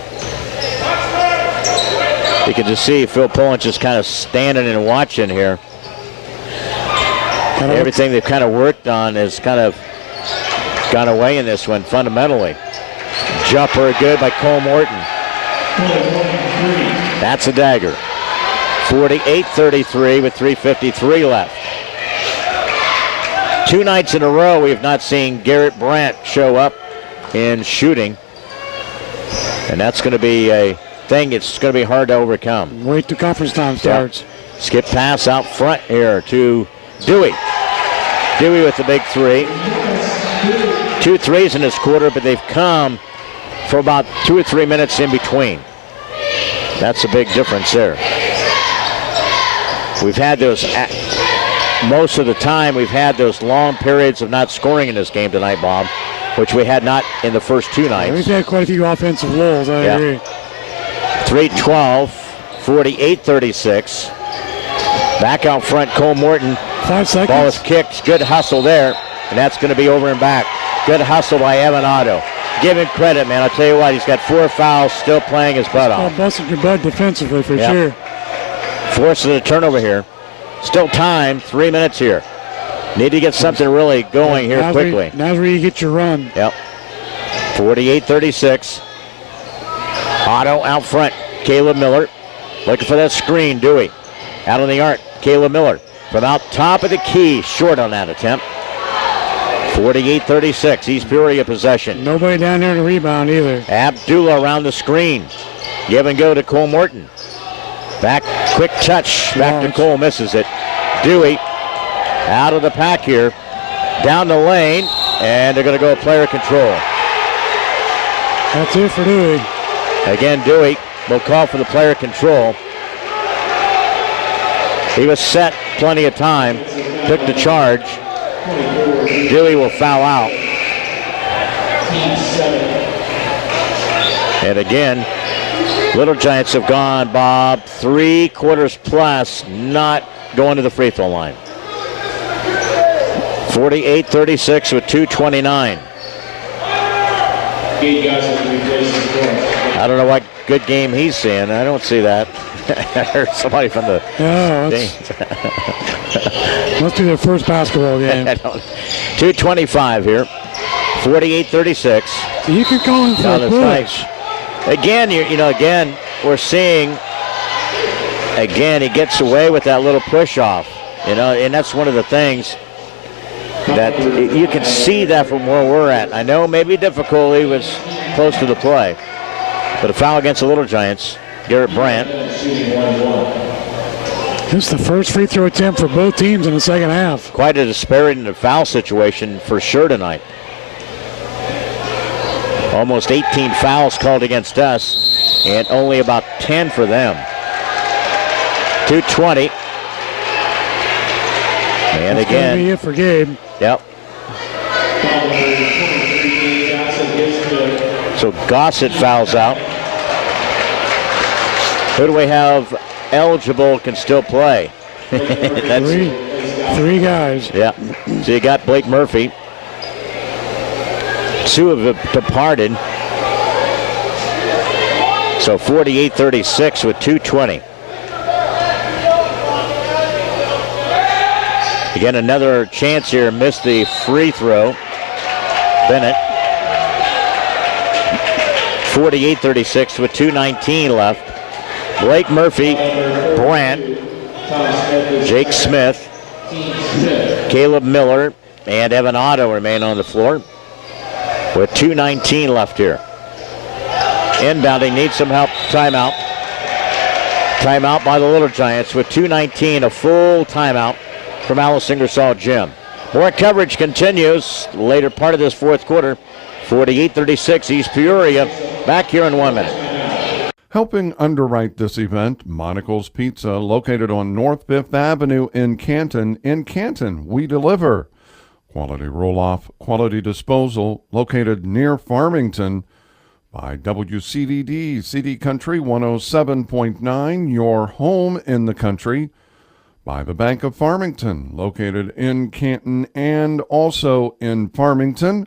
You can just see Phil Pullen just kind of standing and watching here. Everything they've kind of worked on has kind of gone away in this one fundamentally. Jumper good by Cole Morton. That's a dagger. 48-33 with 3:53 left. 2 nights in a row we have not seen Garrett Brandt show up in shooting. And that's going to be a thing it's going to be hard to overcome. Wait till conference time starts. Yep. Skip pass out front here to Dewey. Dewey with the big three. 2 threes in this quarter, but they've come for about 2 or 3 minutes in between. That's a big difference there. We've had those, most of the time, we've had those long periods of not scoring in this game tonight, Bob, which we had not in the first 2 nights. We've had quite a few offensive lulls, I agree. 3-12, 48-36. Back out front, Cole Morton. 5 seconds. Ball is kicked. Good hustle there, and that's going to be over and back. Good hustle by Evan Otto. Give him credit, man. I'll tell you what, he's got 4 fouls, still playing his butt off. Busting your butt defensively for sure. Forces a turnover here. Still time, 3 minutes here. Need to get something really going here quickly. Now's where you get your run. Yep. 48-36. Otto out front. Caleb Miller looking for that screen. Dewey out on the arc. Caleb Miller from out top of the key. Short on that attempt. 48-36. East Peoria possession. Nobody down there to rebound either. Abdullah around the screen. Give and go to Cole Morton. Back, quick touch. Back to Cole, misses it. Dewey out of the pack here. Down the lane, and they're going to go player control. That's it for Dewey. Again, Dewey will call for the player control. He was set plenty of time. Took the charge. Dewey will foul out. And again, Little Giants have gone, Bob, 3 quarters plus, not going to the free throw line. 48-36 with 2:29. I don't know what good game he's seeing. I don't see that. I heard somebody from the must be their first basketball game. 2:25 here. 48-36. So you can call him for a push. Again, again, we're seeing, again, he gets away with that little push off, and that's one of the things that you can see that from where we're at. I know maybe difficulty was close to the play, but a foul against the Little Giants. Garrett Brandt. This is the first free throw attempt for both teams in the second half. Quite a disparity in the foul situation for sure tonight. Almost 18 fouls called against us, and only about 10 for them. 2:20. And that's again. Be it for Gabe. Yep. So Gossett fouls out. Who do we have eligible can still play? That's 3 guys. Yeah. So you got Blake Murphy. 2 have departed. So 48-36 with 2:20. Again, another chance here. Missed the free throw. Bennett. 48-36 with 2:19 left. Blake Murphy, Brandt, Jake Smith, Caleb Miller, and Evan Otto remain on the floor with 2:19 left here. Inbounding needs some help. Timeout. Timeout by the Little Giants with 2:19, a full timeout from Alice Ingersoll Gym. More coverage continues later part of this fourth quarter. 48-36 East Peoria. Back here in 1 minute. Helping underwrite this event, Monocle's Pizza, located on North 5th Avenue in Canton. In Canton, we deliver. Quality roll-off, quality disposal, located near Farmington. By WCDD, CD Country 107.9, your home in the country. by the Bank of Farmington, located in Canton and also in Farmington,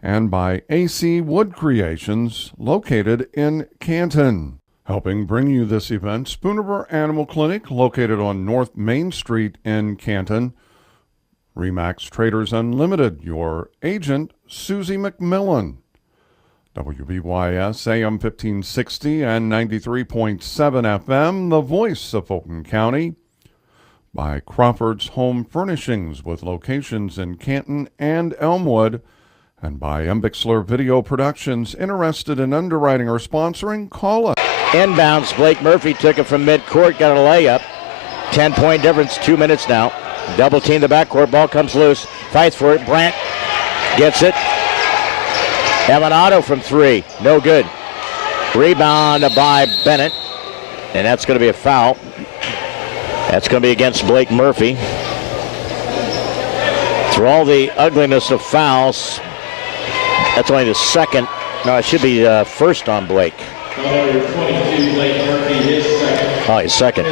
and by AC Wood Creations, located in Canton. Helping bring you this event, Spoonerville Animal Clinic, located on North Main Street in Canton. Remax Traders Unlimited, your agent, Susie McMillan. WBYS AM 1560 and 93.7 FM, the voice of Fulton County. By Crawford's Home Furnishings, with locations in Canton and Elmwood. And by Embixler Video Productions. Interested in underwriting or sponsoring? Call us. Inbounds, Blake Murphy took it from midcourt, got a layup. 10-point difference, 2 minutes now. Double team the backcourt, ball comes loose, fights for it. Brandt gets it. Evan Otto from three, no good. Rebound by Bennett, and that's going to be a foul. That's going to be against Blake Murphy. Through all the ugliness of fouls, that's only the second. No, it should be first on Blake. Number 22, Blake Murphy, his second. Oh, he's second.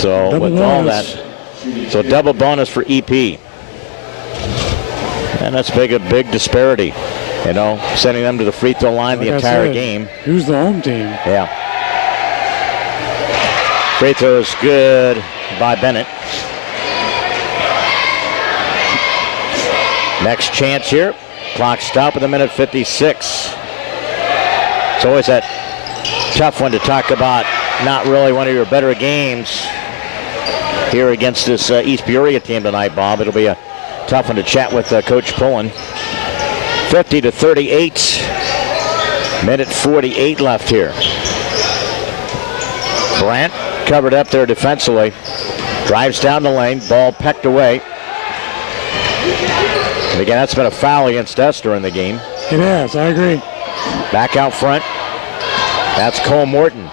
So Double with all bonus. that, so double bonus for EP. And that's a big disparity, you know, sending them to the free throw line Like the I entire said, game. Who's the home team? Yeah. Free throw is good by Bennett. Next chance here. Clock stop with a minute 56. It's always that tough one to talk about. Not really one of your better games here against this East Peoria team tonight, Bob. It'll be a tough one to chat with Coach Pullen. 50-38. Minute 48 left here. Brandt covered up there defensively. Drives down the lane. Ball pecked away. And again, that's been a foul against us during the game. It has, I agree. Back out front. That's Cole Morton.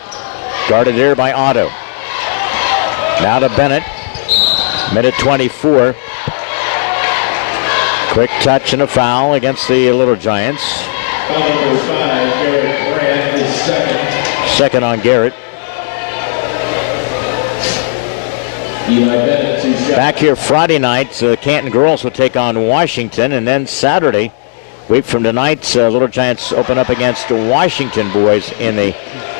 Guarded there by Otto. Now to Bennett. Minute 24. Quick touch and a foul against the Little Giants. Foul number 5, Garrett Brandt is second. Second on Garrett. Eli Bennett, 2 shots. Back here Friday night, the Canton girls will take on Washington, and then Saturday, week from tonight, Little Giants open up against the Washington boys in the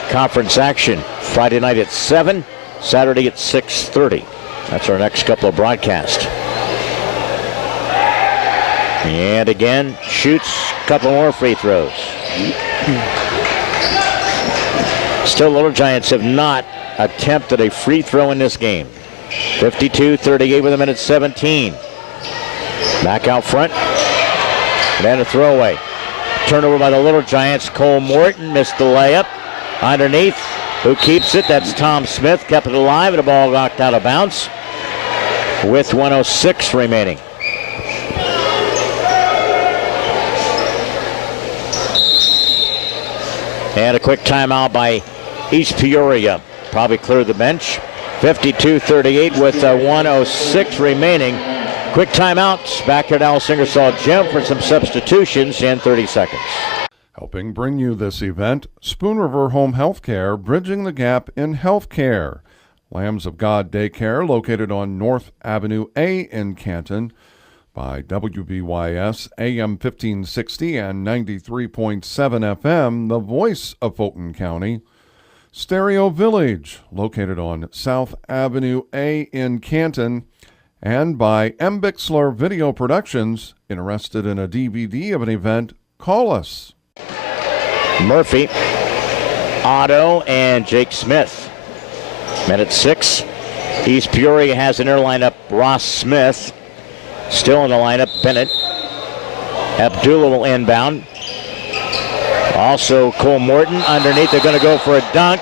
conference action. Friday night at 7, Saturday at 6:30. That's our next couple of broadcasts. And again, shoots a couple more free throws. Still, Little Giants have not attempted a free throw in this game. 52-38 with a minute 17. Back out front. Then a throwaway. Turnover by the Little Giants. Cole Morton missed the layup. Underneath, who keeps it? That's Tom Smith. Kept it alive, and the ball knocked out of bounds with 1:06 remaining. And a quick timeout by East Peoria. Probably cleared the bench. 52-38 with 1:06 remaining. Quick timeout back here at Alice Ingersoll Gym for some substitutions in 30 seconds. Helping bring you this event, Spoon River Home Healthcare, bridging the gap in healthcare. Lambs of God Daycare, located on North Avenue A in Canton, by WBYS AM 1560 and 93.7 FM, the voice of Fulton County. Stereo Village, located on South Avenue A in Canton, and by Embixler Video Productions. Interested in a DVD of an event? Call us. Murphy, Otto, and Jake Smith. Minute 6. East Peoria has in their lineup Ross Smith. Still in the lineup, Bennett. Abdullah will inbound. Also Cole Morton underneath. They're going to go for a dunk.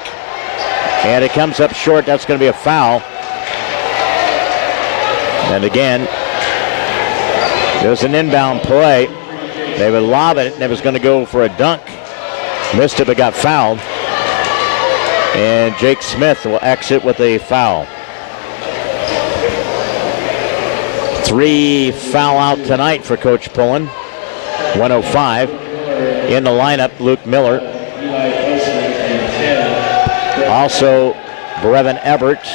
And it comes up short. That's going to be a foul. And again, there's an inbound play. They would lob it, and it was going to go for a dunk. Missed it, but got fouled. And Jake Smith will exit with a foul. 3 foul out tonight for Coach Pullen. 105. In the lineup, Luke Miller. Also Brevin Ebert.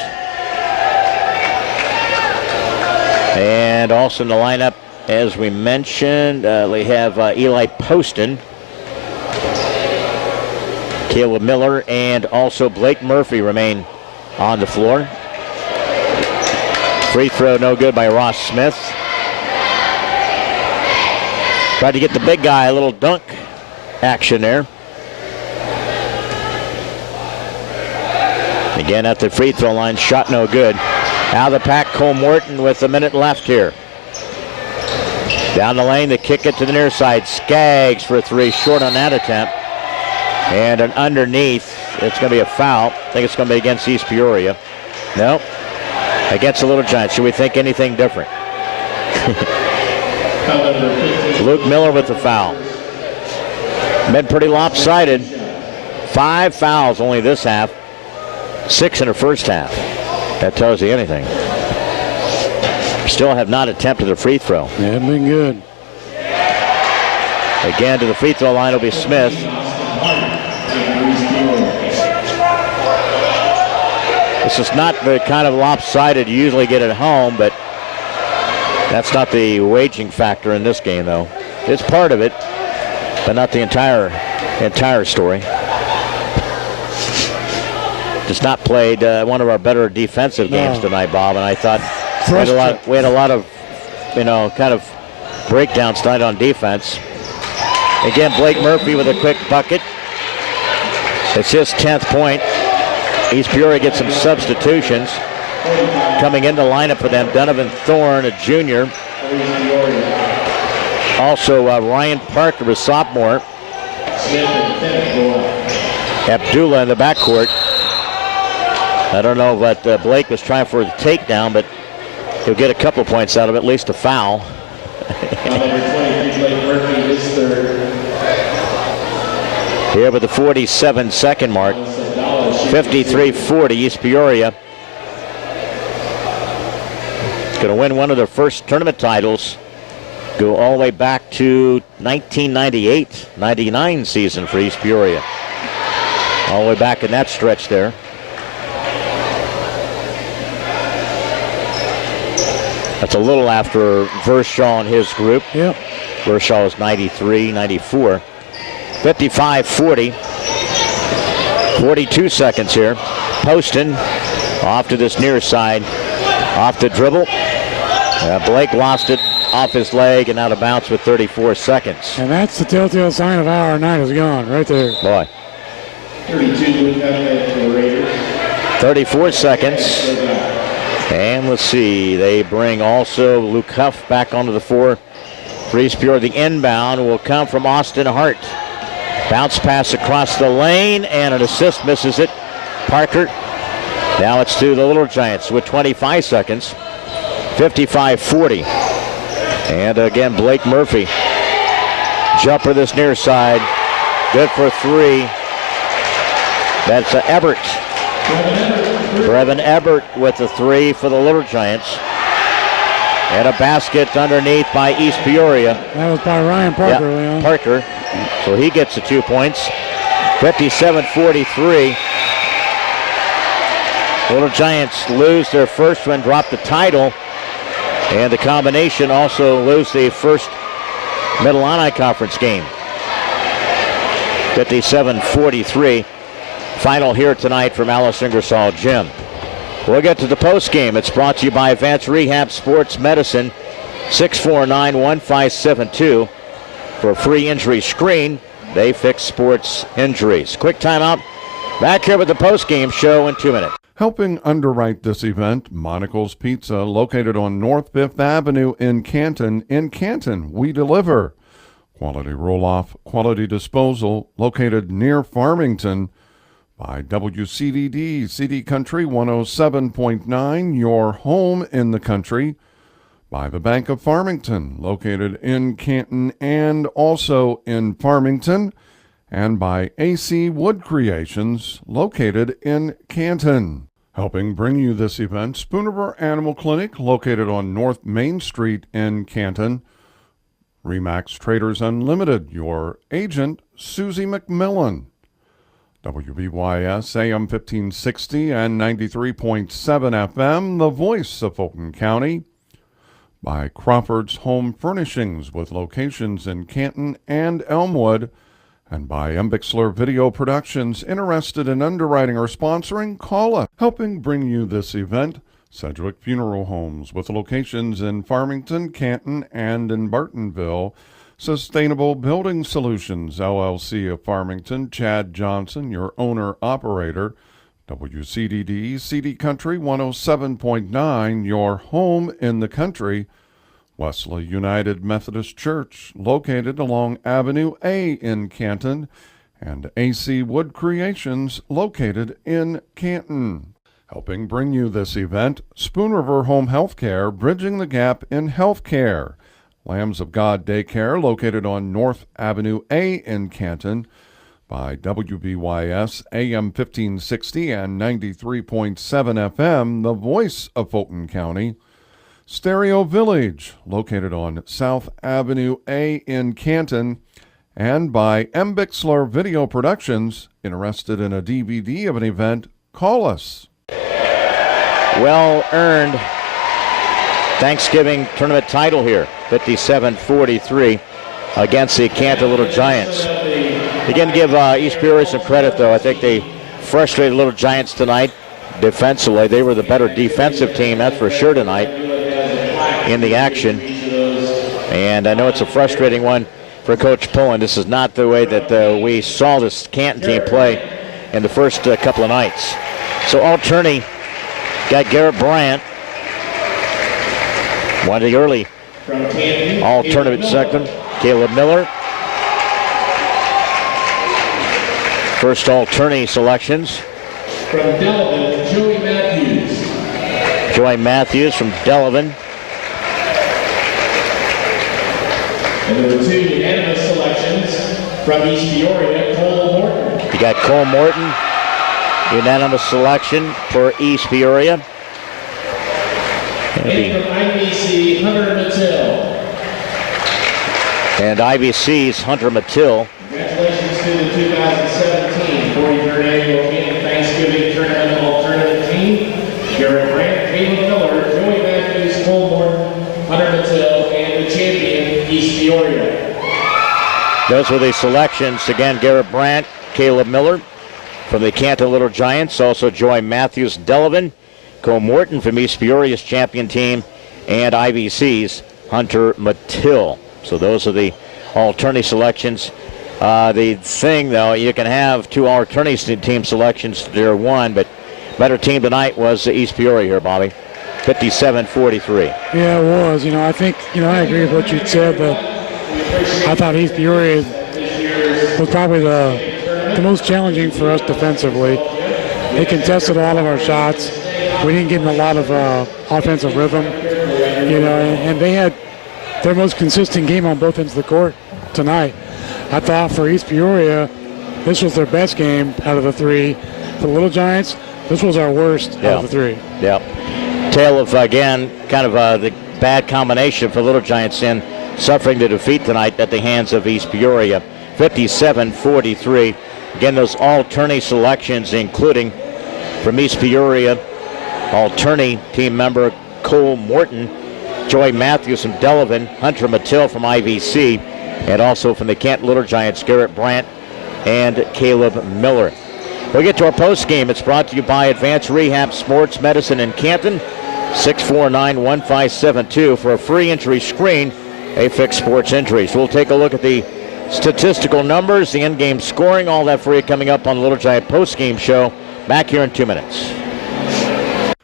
And also in the lineup, as we mentioned, we have Eli Poston, Caleb Miller, and also Blake Murphy remain on the floor. Free throw no good by Ross Smith. Tried to get the big guy a little dunk action there. Again at the free throw line, shot no good. Out of the pack, Cole Morton with a minute left here. Down the lane, they kick it to the near side. Skaggs for 3, short on that attempt. And an underneath. It's going to be a foul. I think it's going to be against East Peoria. No. Against the Little Giants. Should we think anything different? Luke Miller with the foul. Been pretty lopsided. 5 fouls only this half. 6 in the first half. That tells you anything. Still have not attempted a free throw. They haven't been good. Again, to the free throw line will be Smith. This is not the kind of lopsided you usually get at home, but that's not the waging factor in this game, though. It's part of it, but not the entire story. Just not played one of our better defensive games tonight, Bob, and I thought we had a lot of, kind of breakdowns tonight on defense. Again, Blake Murphy with a quick bucket. It's his 10th point. East Peoria gets some substitutions. Coming in the lineup for them, Donovan Thorne, a junior. Also, Ryan Parker, a sophomore. Abdullah in the backcourt. I don't know what Blake was trying for the takedown, but he'll get a couple points out of it, at least a foul. Here with the 47-second mark. 53-40, East Peoria. It's going to win one of their first tournament titles. Go all the way back to 1998-99 season for East Peoria. All the way back in that stretch there. That's a little after Vershaw and his group. Yep. Vershaw was 93, 94. 55-40. 42 seconds here. Poston off to this near side. Off the dribble. Blake lost it off his leg and out of bounds with 34 seconds. And that's the telltale sign of how our night is gone, right there. Boy. 32 for the Raiders. 34 seconds. And let's see, they bring also Luke Huff back onto the floor for East Peoria. The inbound will come from Austin Hart. Bounce pass across the lane, and an assist, misses it. Parker. Now it's to the Little Giants with 25 seconds. 55-40. And again, Blake Murphy. Jumper this near side. Good for 3. That's Ebert. Brevin Ebert with the 3 for the Little Giants. And a basket underneath by East Peoria. That was by Ryan Parker, yeah, Leon. Parker. So he gets the 2 points. 57-43. Little Giants lose their first one, drop the title. And the combination also lose the first Mid-Illini Conference game. 57-43. Final here tonight from Alice Ingersoll Gym. We'll get to the post game. It's brought to you by Advanced Rehab Sports Medicine. 649-1572. For a free injury screen, they fix sports injuries. Quick timeout. Back here with the post game show in 2 minutes. Helping underwrite this event, Monocle's Pizza, located on North 5th Avenue in Canton. In Canton, we deliver. Quality roll-off, quality disposal, located near Farmington. By WCDD, CD Country 107.9, your home in the country. By the Bank of Farmington, located in Canton and also in Farmington. And by AC Wood Creations, located in Canton. Helping bring you this event, Spoonerville Animal Clinic, located on North Main Street in Canton. Remax Traders Unlimited, your agent, Susie McMillan. WBYS AM 1560 and 93.7 FM, the voice of Fulton County. By Crawford's Home Furnishings with locations in Canton and Elmwood. And by Embixler Video Productions. Interested in underwriting or sponsoring? Call us. Helping bring you this event, Sedgwick Funeral Homes with locations in Farmington, Canton, and in Bartonville. Sustainable Building Solutions, LLC of Farmington, Chad Johnson, your owner-operator. WCDD, CD Country 107.9, your home in the country. Wesley United Methodist Church, located along Avenue A in Canton. And AC Wood Creations, located in Canton. Helping bring you this event, Spoon River Home Healthcare, bridging the gap in healthcare. Lambs of God Daycare, located on North Avenue A in Canton. By WBYS AM 1560 and 93.7 FM, the voice of Fulton County. Stereo Village, located on South Avenue A in Canton. And by Embixler Video Productions. Interested in a DVD of an event? Call us. Well-earned Thanksgiving Tournament title here, 57-43 against the Canton Little Giants. Again, give East Peoria some credit, though. I think they frustrated Little Giants tonight defensively. They were the better defensive team, that's for sure, tonight in the action. And I know it's a frustrating one for Coach Pullen. This is not the way that we saw this Canton team play in the first couple of nights. So Alternate got Garrett Bryant, one of the early All-Tournament second. Caleb Miller. First All-Tourney selections. From Delavan, Joey Matthews. Joey Matthews from Delavan. And number 2, unanimous selections from East Peoria, Cole Morton. You got Cole Morton, unanimous selection for East Peoria. And from IBC, Hunter Mattill. And IBC's Hunter Mattill. Congratulations to the 2017 43rd Annual Canton Thanksgiving Tournament Alternative Team. Garrett Brandt, Caleb Miller, Joey Matthews, Cole Morton, Hunter Mattill, and the champion, East Peoria. Those were the selections. Again, Garrett Brandt, Caleb Miller from the Canton Little Giants. Also Joey Matthews, Delavan. Cole Morton from East Peoria's champion team, and IBC's Hunter Mattill. So those are the alternate selections. The thing, though, you can have two alternate team selections. They're one, but better team tonight was East Peoria here, Bobby. 57-43. Yeah, it was. I think, I agree with what you said, but I thought East Peoria was probably the most challenging for us defensively. They contested a lot of our shots. We didn't get in a lot of offensive rhythm, and they had their most consistent game on both ends of the court tonight. I thought for East Peoria, this was their best game out of the three. For the Little Giants, this was our worst out of the three. Yep. Tale of, again, kind of the bad combination for Little Giants in suffering the defeat tonight at the hands of East Peoria. 57-43. Again, those alternate selections, including from East Peoria, alternate team member Cole Morton, Joey Matthews from Delavan, Hunter Mattill from IVC, and also from the Canton Little Giants, Garrett Brandt and Caleb Miller. We'll get to our post game. It's brought to you by Advanced Rehab Sports Medicine in Canton, 649-1572 for a free injury screen, AFIX Sports Injuries. We'll take a look at the statistical numbers, the in-game scoring, all that for you coming up on the Little Giant post-game show. Back here in 2 minutes.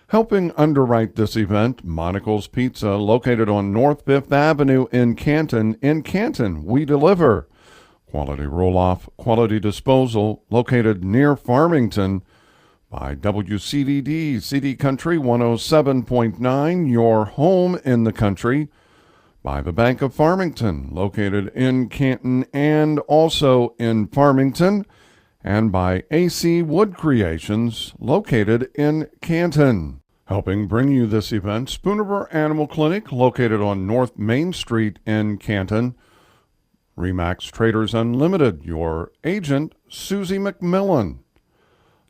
Helping underwrite this event, Monocle's Pizza, located on North 5th Avenue in Canton. In Canton, we deliver. Quality roll-off, quality disposal, located near Farmington. By WCDD, CD Country 107.9, your home in the country. By the Bank of Farmington, located in Canton and also in Farmington. And by AC Wood Creations, located in Canton. Helping bring you this event, Spoon River Animal Clinic, located on North Main Street in Canton. Remax Traders Unlimited, your agent, Susie McMillan.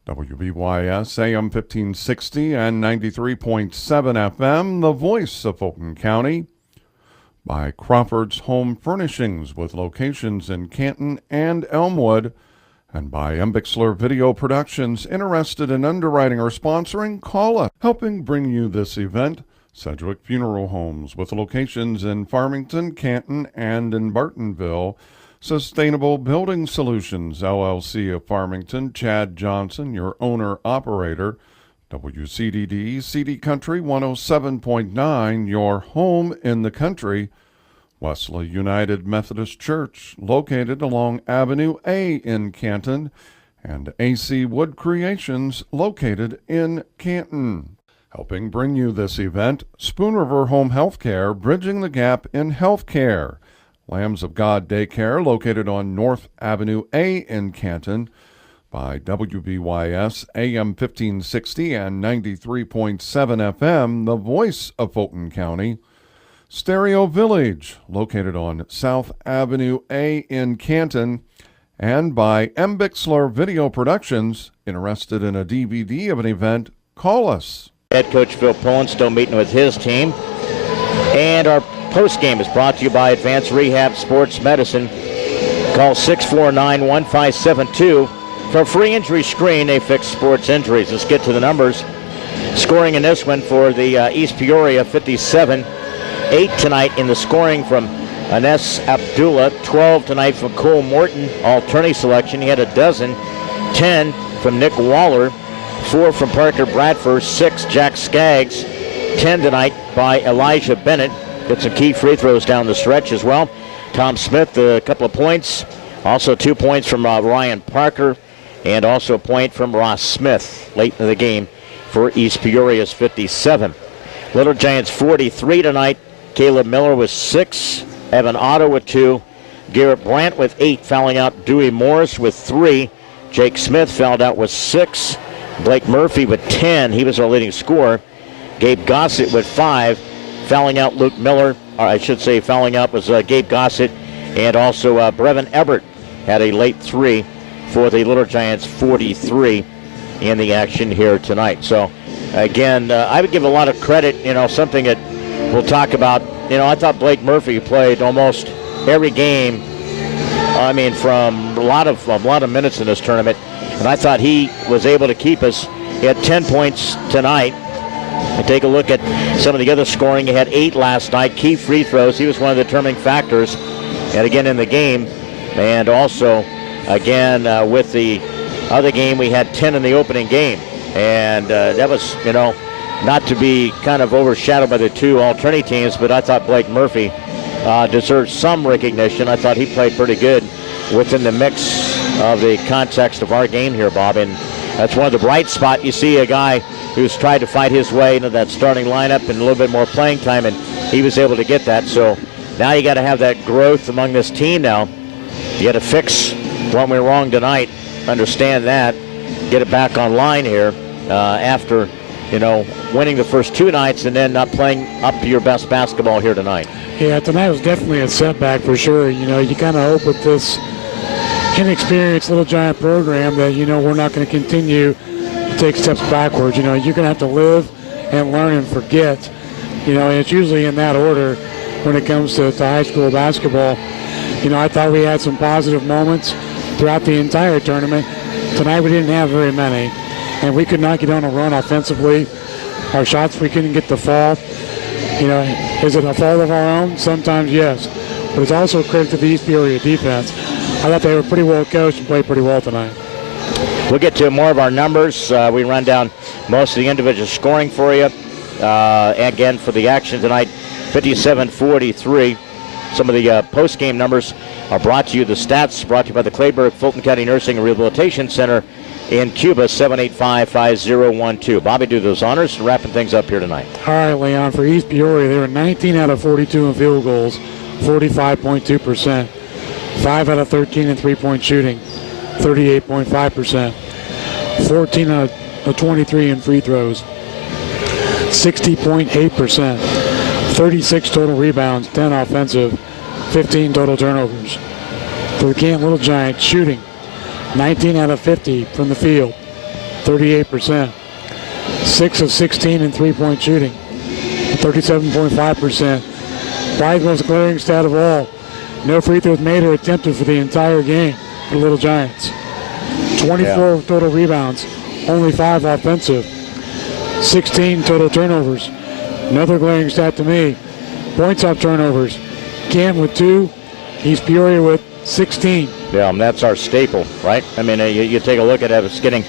WBYS AM 1560 and 93.7 FM, the voice of Fulton County. By Crawford's Home Furnishings with locations in Canton and Elmwood. And by Embixler Video Productions. Interested in underwriting or sponsoring? Call us. Helping bring you this event, Sedgwick Funeral Homes with locations in Farmington, Canton, and in Bartonville. Sustainable Building Solutions, LLC of Farmington, Chad Johnson, your owner-operator. WCDD, CD Country 107.9, your home in the country. Wesley United Methodist Church, located along Avenue A in Canton. And AC Wood Creations, located in Canton. Helping bring you this event, Spoon River Home Healthcare, bridging the gap in healthcare. Lambs of God Daycare, located on North Avenue A in Canton. By WBYS AM 1560 and 93.7 FM, the voice of Fulton County. Stereo Village, located on South Avenue A in Canton. And by Embixler Video Productions. Interested in a DVD of an event? Call us. Head coach Phil Pullen still meeting with his team. And our post-game is brought to you by Advanced Rehab Sports Medicine. Call 649-1572 for a free injury screen. They fix sports injuries. Let's get to the numbers. Scoring in this one for the East Peoria, 57. 8 tonight in the scoring from Ines Abdullah. 12 tonight from Cole Morton, all tourney selection. He had a dozen. 10 from Nick Waller. 4 from Parker Bradford. 6 Jack Skaggs. 10 tonight by Elijah Bennett. Got some key free throws down the stretch as well. Tom Smith, a couple of points. Also 2 points from Ryan Parker. And also a point from Ross Smith late in the game for East Peoria's 57. Little Giants 43 tonight. Caleb Miller with 6. Evan Otto with 2. Garrett Brandt with 8, fouling out Dewey Morris with 3. Jake Smith fouled out with 6. Blake Murphy with 10. He was our leading scorer. Gabe Gossett with 5. Fouling out Luke Miller, or I should say fouling out was Gabe Gossett. And also Brevin Ebert had a late 3 for the Little Giants 43 in the action here tonight. So, again, I would give a lot of credit, something that we'll talk about. I thought Blake Murphy played almost every game, from a lot of minutes in this tournament. And I thought he was able to keep us. He had 10 points tonight. And take a look at some of the other scoring. He had 8 last night. Key free throws. He was one of the determining factors. And again in the game. And also, again, with the other game, we had 10 in the opening game. And that was, not to be kind of overshadowed by the 2 alternate teams, but I thought Blake Murphy deserves some recognition. I thought he played pretty good within the mix of the context of our game here, Bob. And that's one of the bright spots. You see a guy who's tried to fight his way into that starting lineup and a little bit more playing time, and he was able to get that. So now you got to have that growth among this team now. You got to fix what went wrong tonight, understand that, get it back online here after, winning the first 2 nights and then not playing up to your best basketball here tonight. Yeah, tonight was definitely a setback for sure. You kind of hope with this inexperienced Little Giant program that, we're not going to continue to take steps backwards. You're going to have to live and learn and forget. And it's usually in that order when it comes to high school basketball. I thought we had some positive moments throughout the entire tournament. Tonight we didn't have very many, and we could not get on a run offensively. Our shots, we couldn't get the fall. Is it a fault of our own? Sometimes, yes. But it's also a credit to the East Peoria defense. I thought they were pretty well coached and played pretty well tonight. We'll get to more of our numbers. We run down most of the individual scoring for you. Again, for the action tonight, 57-43. Some of the post-game numbers are brought to you. The stats brought to you by the Clayburgh Fulton County Nursing and Rehabilitation Center in Cuba, 785-5012. Bobby, do those honors, wrapping things up here tonight. All right, Leon, for East Peoria, they were 19 out of 42 in field goals, 45.2%. 5 out of 13 in three-point shooting, 38.5%. 14 out of 23 in free throws, 60.8%. 36 total rebounds, 10 offensive, 15 total turnovers. For the Canton Little Giants, shooting 19 out of 50 from the field, 38%. 6 of 16 in three-point shooting, 37.5%. Probably the most glaring stat of all. No free throws made or attempted for the entire game for the Little Giants. 24 total rebounds, only 5 offensive. 16 total turnovers. Another glaring stat to me. Points off turnovers. Canton with 2, East Peoria with 16. Yeah, and that's our staple, right? I mean, you take a look at it, it's getting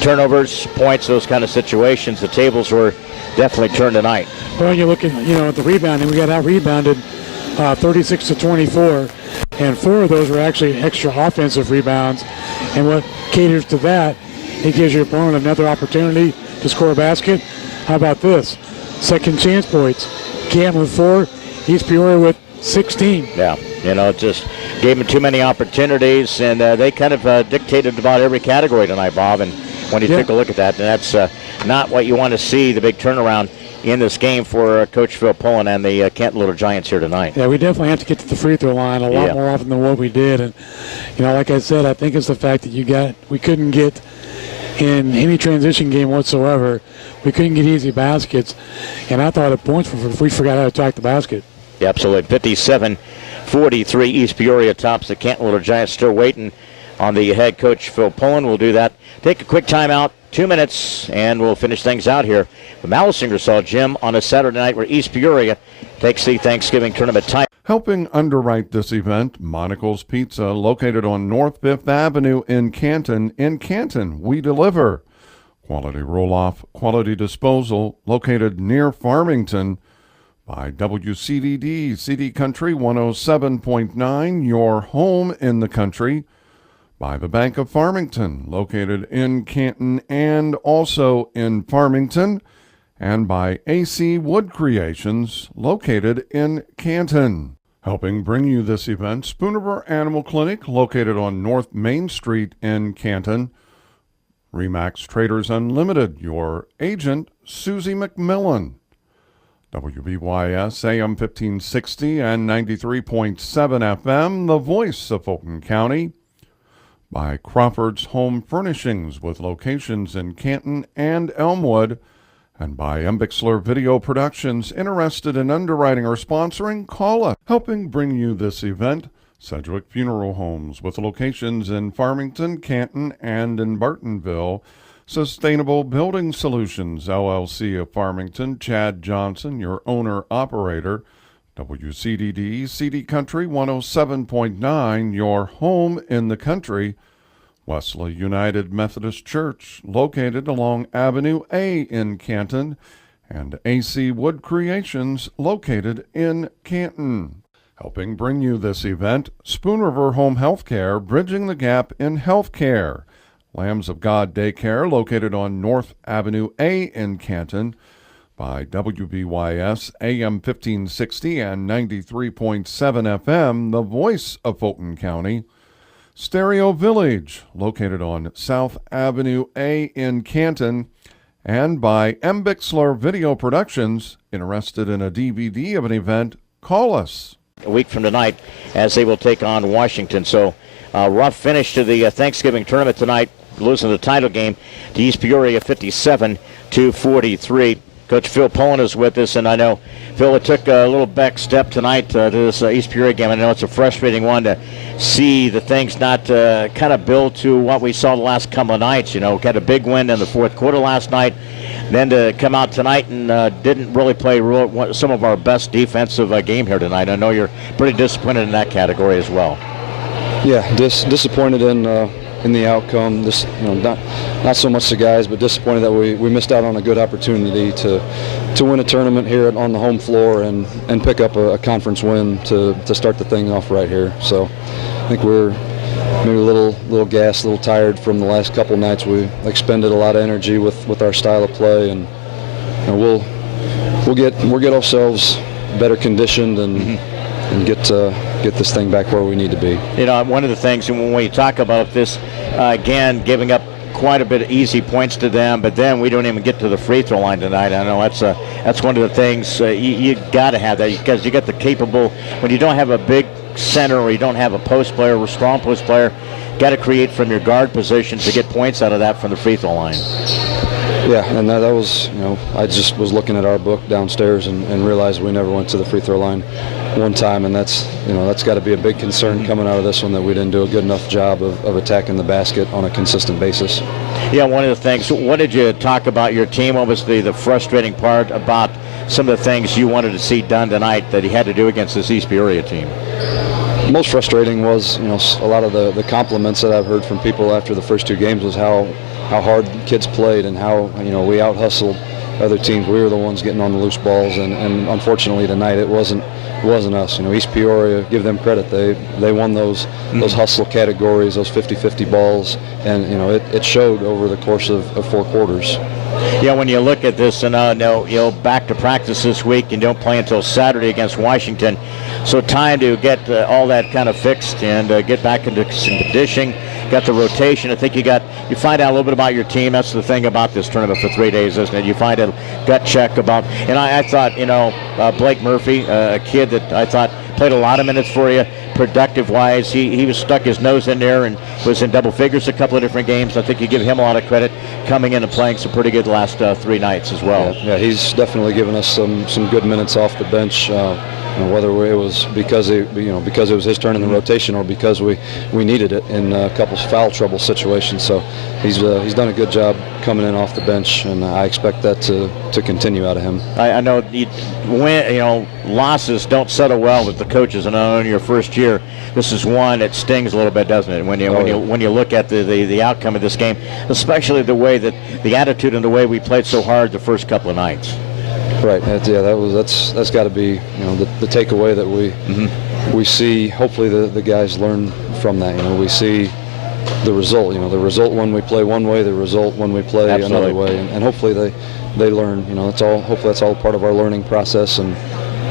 turnovers, points, those kind of situations. The tables were definitely turned tonight. Well, you look at the rebounding. We got out-rebounded 36 to 24, and 4 of those were actually extra offensive rebounds. And what caters to that, it gives your opponent another opportunity to score a basket. How about this? Second chance points. Canton with 4, East Peoria with 16. Yeah, it just gave them too many opportunities, and they kind of dictated about every category tonight, Bob. And when you take a look at that, and that's not what you want to see, the big turnaround in this game for Coach Phil Pullen and the Canton Little Giants here tonight. Yeah, we definitely have to get to the free throw line a lot more often than what we did. And, like I said, I think it's the fact that we couldn't get in any transition game whatsoever. We couldn't get easy baskets. And I thought at points we forgot how to attack the basket. Yeah, absolutely. 57-43, East Peoria tops the Canton Little Giants. Still waiting on the head coach, Phil Pullen. We'll do that. Take a quick timeout, 2 minutes, and we'll finish things out here from Alice Ingersoll Gym on a Saturday night where East Peoria takes the Thanksgiving Tournament title. Helping underwrite this event, Monocle's Pizza, located on North 5th Avenue in Canton. In Canton, we deliver. Quality roll-off, quality disposal, located near Farmington. By WCDD, CD Country 107.9, your home in the country. By the Bank of Farmington, located in Canton and also in Farmington. And by AC Wood Creations, located in Canton. Helping bring you this event, Spoonerville Animal Clinic, located on North Main Street in Canton. Remax Traders Unlimited, your agent, Susie McMillan. WBYS AM 1560 and 93.7 FM, the voice of Fulton County. By Crawford's Home Furnishings with locations in Canton and Elmwood. And by Embixler Video Productions. Interested in underwriting or sponsoring? Call us. Helping bring you this event, Sedgwick Funeral Homes with locations in Farmington, Canton, and in Bartonville. Sustainable Building Solutions, LLC of Farmington, Chad Johnson, your owner-operator. WCDD, CD Country 107.9, your home in the country. Wesley United Methodist Church, located along Avenue A in Canton. And AC Wood Creations, located in Canton. Helping bring you this event, Spoon River Home Healthcare, bridging the gap in healthcare. Lambs of God Daycare, located on North Avenue A in Canton. By WBYS AM 1560 and 93.7 FM, the voice of Fulton County. Stereo Village, located on South Avenue A in Canton. And by Embixler Video Productions. Interested in a DVD of an event? Call us. A week from tonight as they will take on Washington. So rough finish to the Thanksgiving Tournament tonight, losing the title game to East Peoria 57-43. Coach Phil Pullen is with us, and I know, Phil, it took a little back step tonight to this East Peoria game. I know it's a frustrating one to see the things not kind of build to what we saw the last couple of nights. Got a big win in the fourth quarter last night, then to come out tonight and didn't really play some of our best defensive game here tonight. I know you're pretty disappointed in that category as well. Yeah, disappointed in the outcome. Not so much the guys, but disappointed that we missed out on a good opportunity to win a tournament here on the home floor and pick up a conference win to start the thing off right here. So I think we're maybe a little gassed, a little tired from the last couple nights. We expended a lot of energy with our style of play, and we'll get ourselves better conditioned and get this thing back where we need to be. One of the things, when we talk about this, again, giving up quite a bit of easy points to them, but then we don't even get to the free throw line tonight. I know that's one of the things you got to have that, because you got the capable, when you don't have a big center or you don't have a post player or a strong post player, got to create from your guard position to get points out of that from the free throw line. Yeah, and that was, I just was looking at our book downstairs and realized we never went to the free throw line one time, and that's got to be a big concern coming out of this one, that we didn't do a good enough job of attacking the basket on a consistent basis. Yeah, one of the things, what did you talk about your team? What was the frustrating part about some of the things you wanted to see done tonight that you had to do against this East Peoria team? Most frustrating was, a lot of the compliments that I've heard from people after the first two games was how hard kids played and how, we out-hustled other teams. We were the ones getting on the loose balls, and unfortunately tonight it wasn't us. East Peoria, give them credit. They won those hustle categories, those 50-50 balls, and it showed over the course of 4 quarters. Yeah, when you look at this, and back to practice this week and don't play until Saturday against Washington, so time to get all that kind of fixed and get back into some conditioning. Got the rotation. I think you find out a little bit about your team. That's the thing about this tournament for 3 days, isn't it? You find a gut check about, and I thought, Blake Murphy, a kid that I thought played a lot of minutes for you, productive-wise. He was stuck his nose in there and was in double figures a couple of different games. I think you give him a lot of credit coming in and playing some pretty good last 3 nights as well. Yeah, he's definitely given us some good minutes off the bench. Whether it was because it was his turn in the rotation or because we needed it in a couple foul trouble situations. So he's done a good job coming in off the bench, and I expect that to continue out of him. I know losses don't settle well with the coaches, and in your first year, this is one that stings a little bit, doesn't it? When you look at the outcome of this game, especially the way that the attitude and the way we played so hard the first couple of nights. Right. That's got to be the takeaway that we see. Hopefully the guys learn from that. We see the result. The result when we play one way, the result when we play another way, and hopefully they learn. Hopefully that's all part of our learning process, and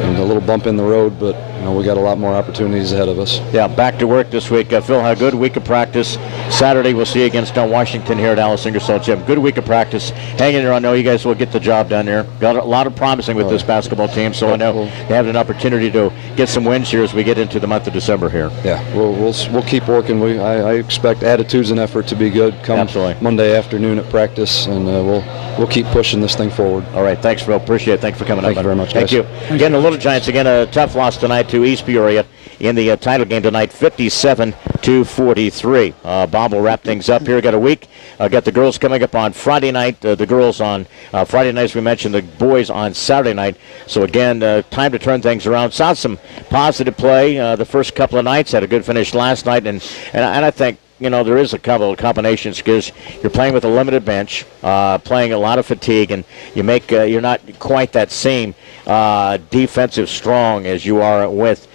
a little bump in the road, but we got a lot more opportunities ahead of us. Yeah, back to work this week. Phil, had a good week of practice. Saturday we'll see you against Washington here at Alice Ingersoll Gym. Good week of practice. Hang in there. I know you guys will get the job done there. Got a lot of promising with this basketball team, so I know they have an opportunity to get some wins here as we get into the month of December here. Yeah, we'll keep working. I expect attitudes and effort to be good come Monday afternoon at practice, and we'll keep pushing this thing forward. All right, thanks, Phil. Appreciate it. Thanks for coming up. Thank you very much, guys. Thank you. Again, the Little Giants, a tough loss tonight to East Peoria in the title game tonight, 57-43. Bob will wrap things up here. Got a week. Got the girls coming up on Friday night. The girls on Friday night, as we mentioned, the boys on Saturday night. So, again, time to turn things around. Saw some positive play the first couple of nights. Had a good finish last night. And I think, there is a couple of combinations because you're playing with a limited bench, playing a lot of fatigue, and you're not quite that same defensive strong as you are with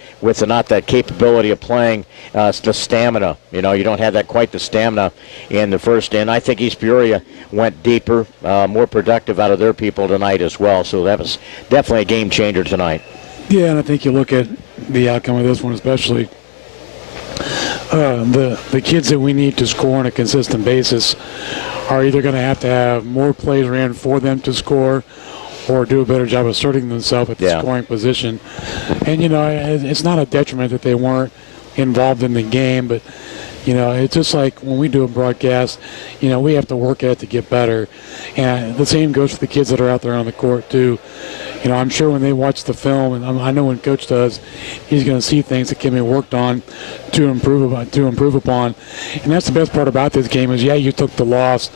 not that capability of playing the stamina. You don't have quite the stamina in the first. And I think East Peoria went deeper, more productive out of their people tonight as well. So that was definitely a game changer tonight. Yeah, and I think you look at the outcome of this one, especially the kids that we need to score on a consistent basis are either going to have more plays ran for them to score or do a better job asserting themselves at the scoring position. And, it's not a detriment that they weren't involved in the game, but, it's just like when we do a broadcast, we have to work at it to get better. And the same goes for the kids that are out there on the court, too. I'm sure when they watch the film, and I know when Coach does, he's going to see things that can be worked on to improve upon. And that's the best part about this game is, you took the loss,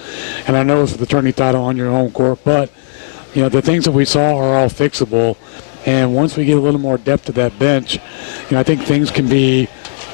and I know it's the tourney title on your home court, but the things that we saw are all fixable. And once we get a little more depth to that bench, I think things can be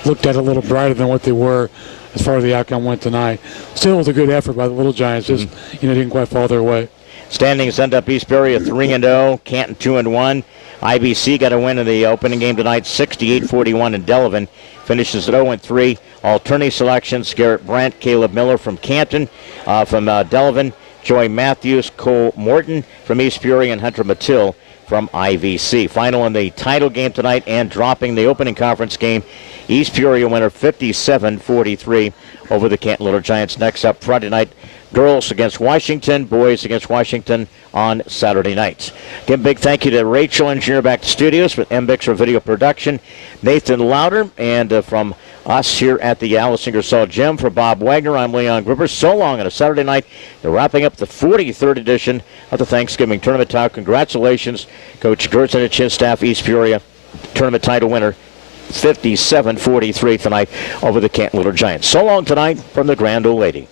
looked at a little brighter than what they were as far as the outcome went tonight. Still, it was a good effort by the Little Giants, just didn't quite fall their way. Standings end up East Peoria 3-0, Canton 2-1. IBC got a win in the opening game tonight, 68-41 in Delavan. Finishes at 0-3. Alternate selections, Garrett Brandt, Caleb Miller from Canton. From Delavan, Joy Matthews, Cole Morton from East Peoria, and Hunter Mattil from IVC. Final in the title game tonight and dropping the opening conference game East Peoria winner 57-43 over the Canton Little Giants. Next up Friday night, girls against Washington, boys against Washington on Saturday nights. Again, big thank you to Rachel, engineer back to studios with MBix for video production, Nathan Louder, and from us here at the Alice Ingersoll Gym. For Bob Wagner, I'm Leon Groover. So long on a Saturday night. They're wrapping up the 43rd edition of the Thanksgiving Tournament. Congratulations, Coach Gerson and his staff, East Peoria tournament title winner, 57-43 tonight over the Canton Little Giants. So long tonight from the Grand Old Lady.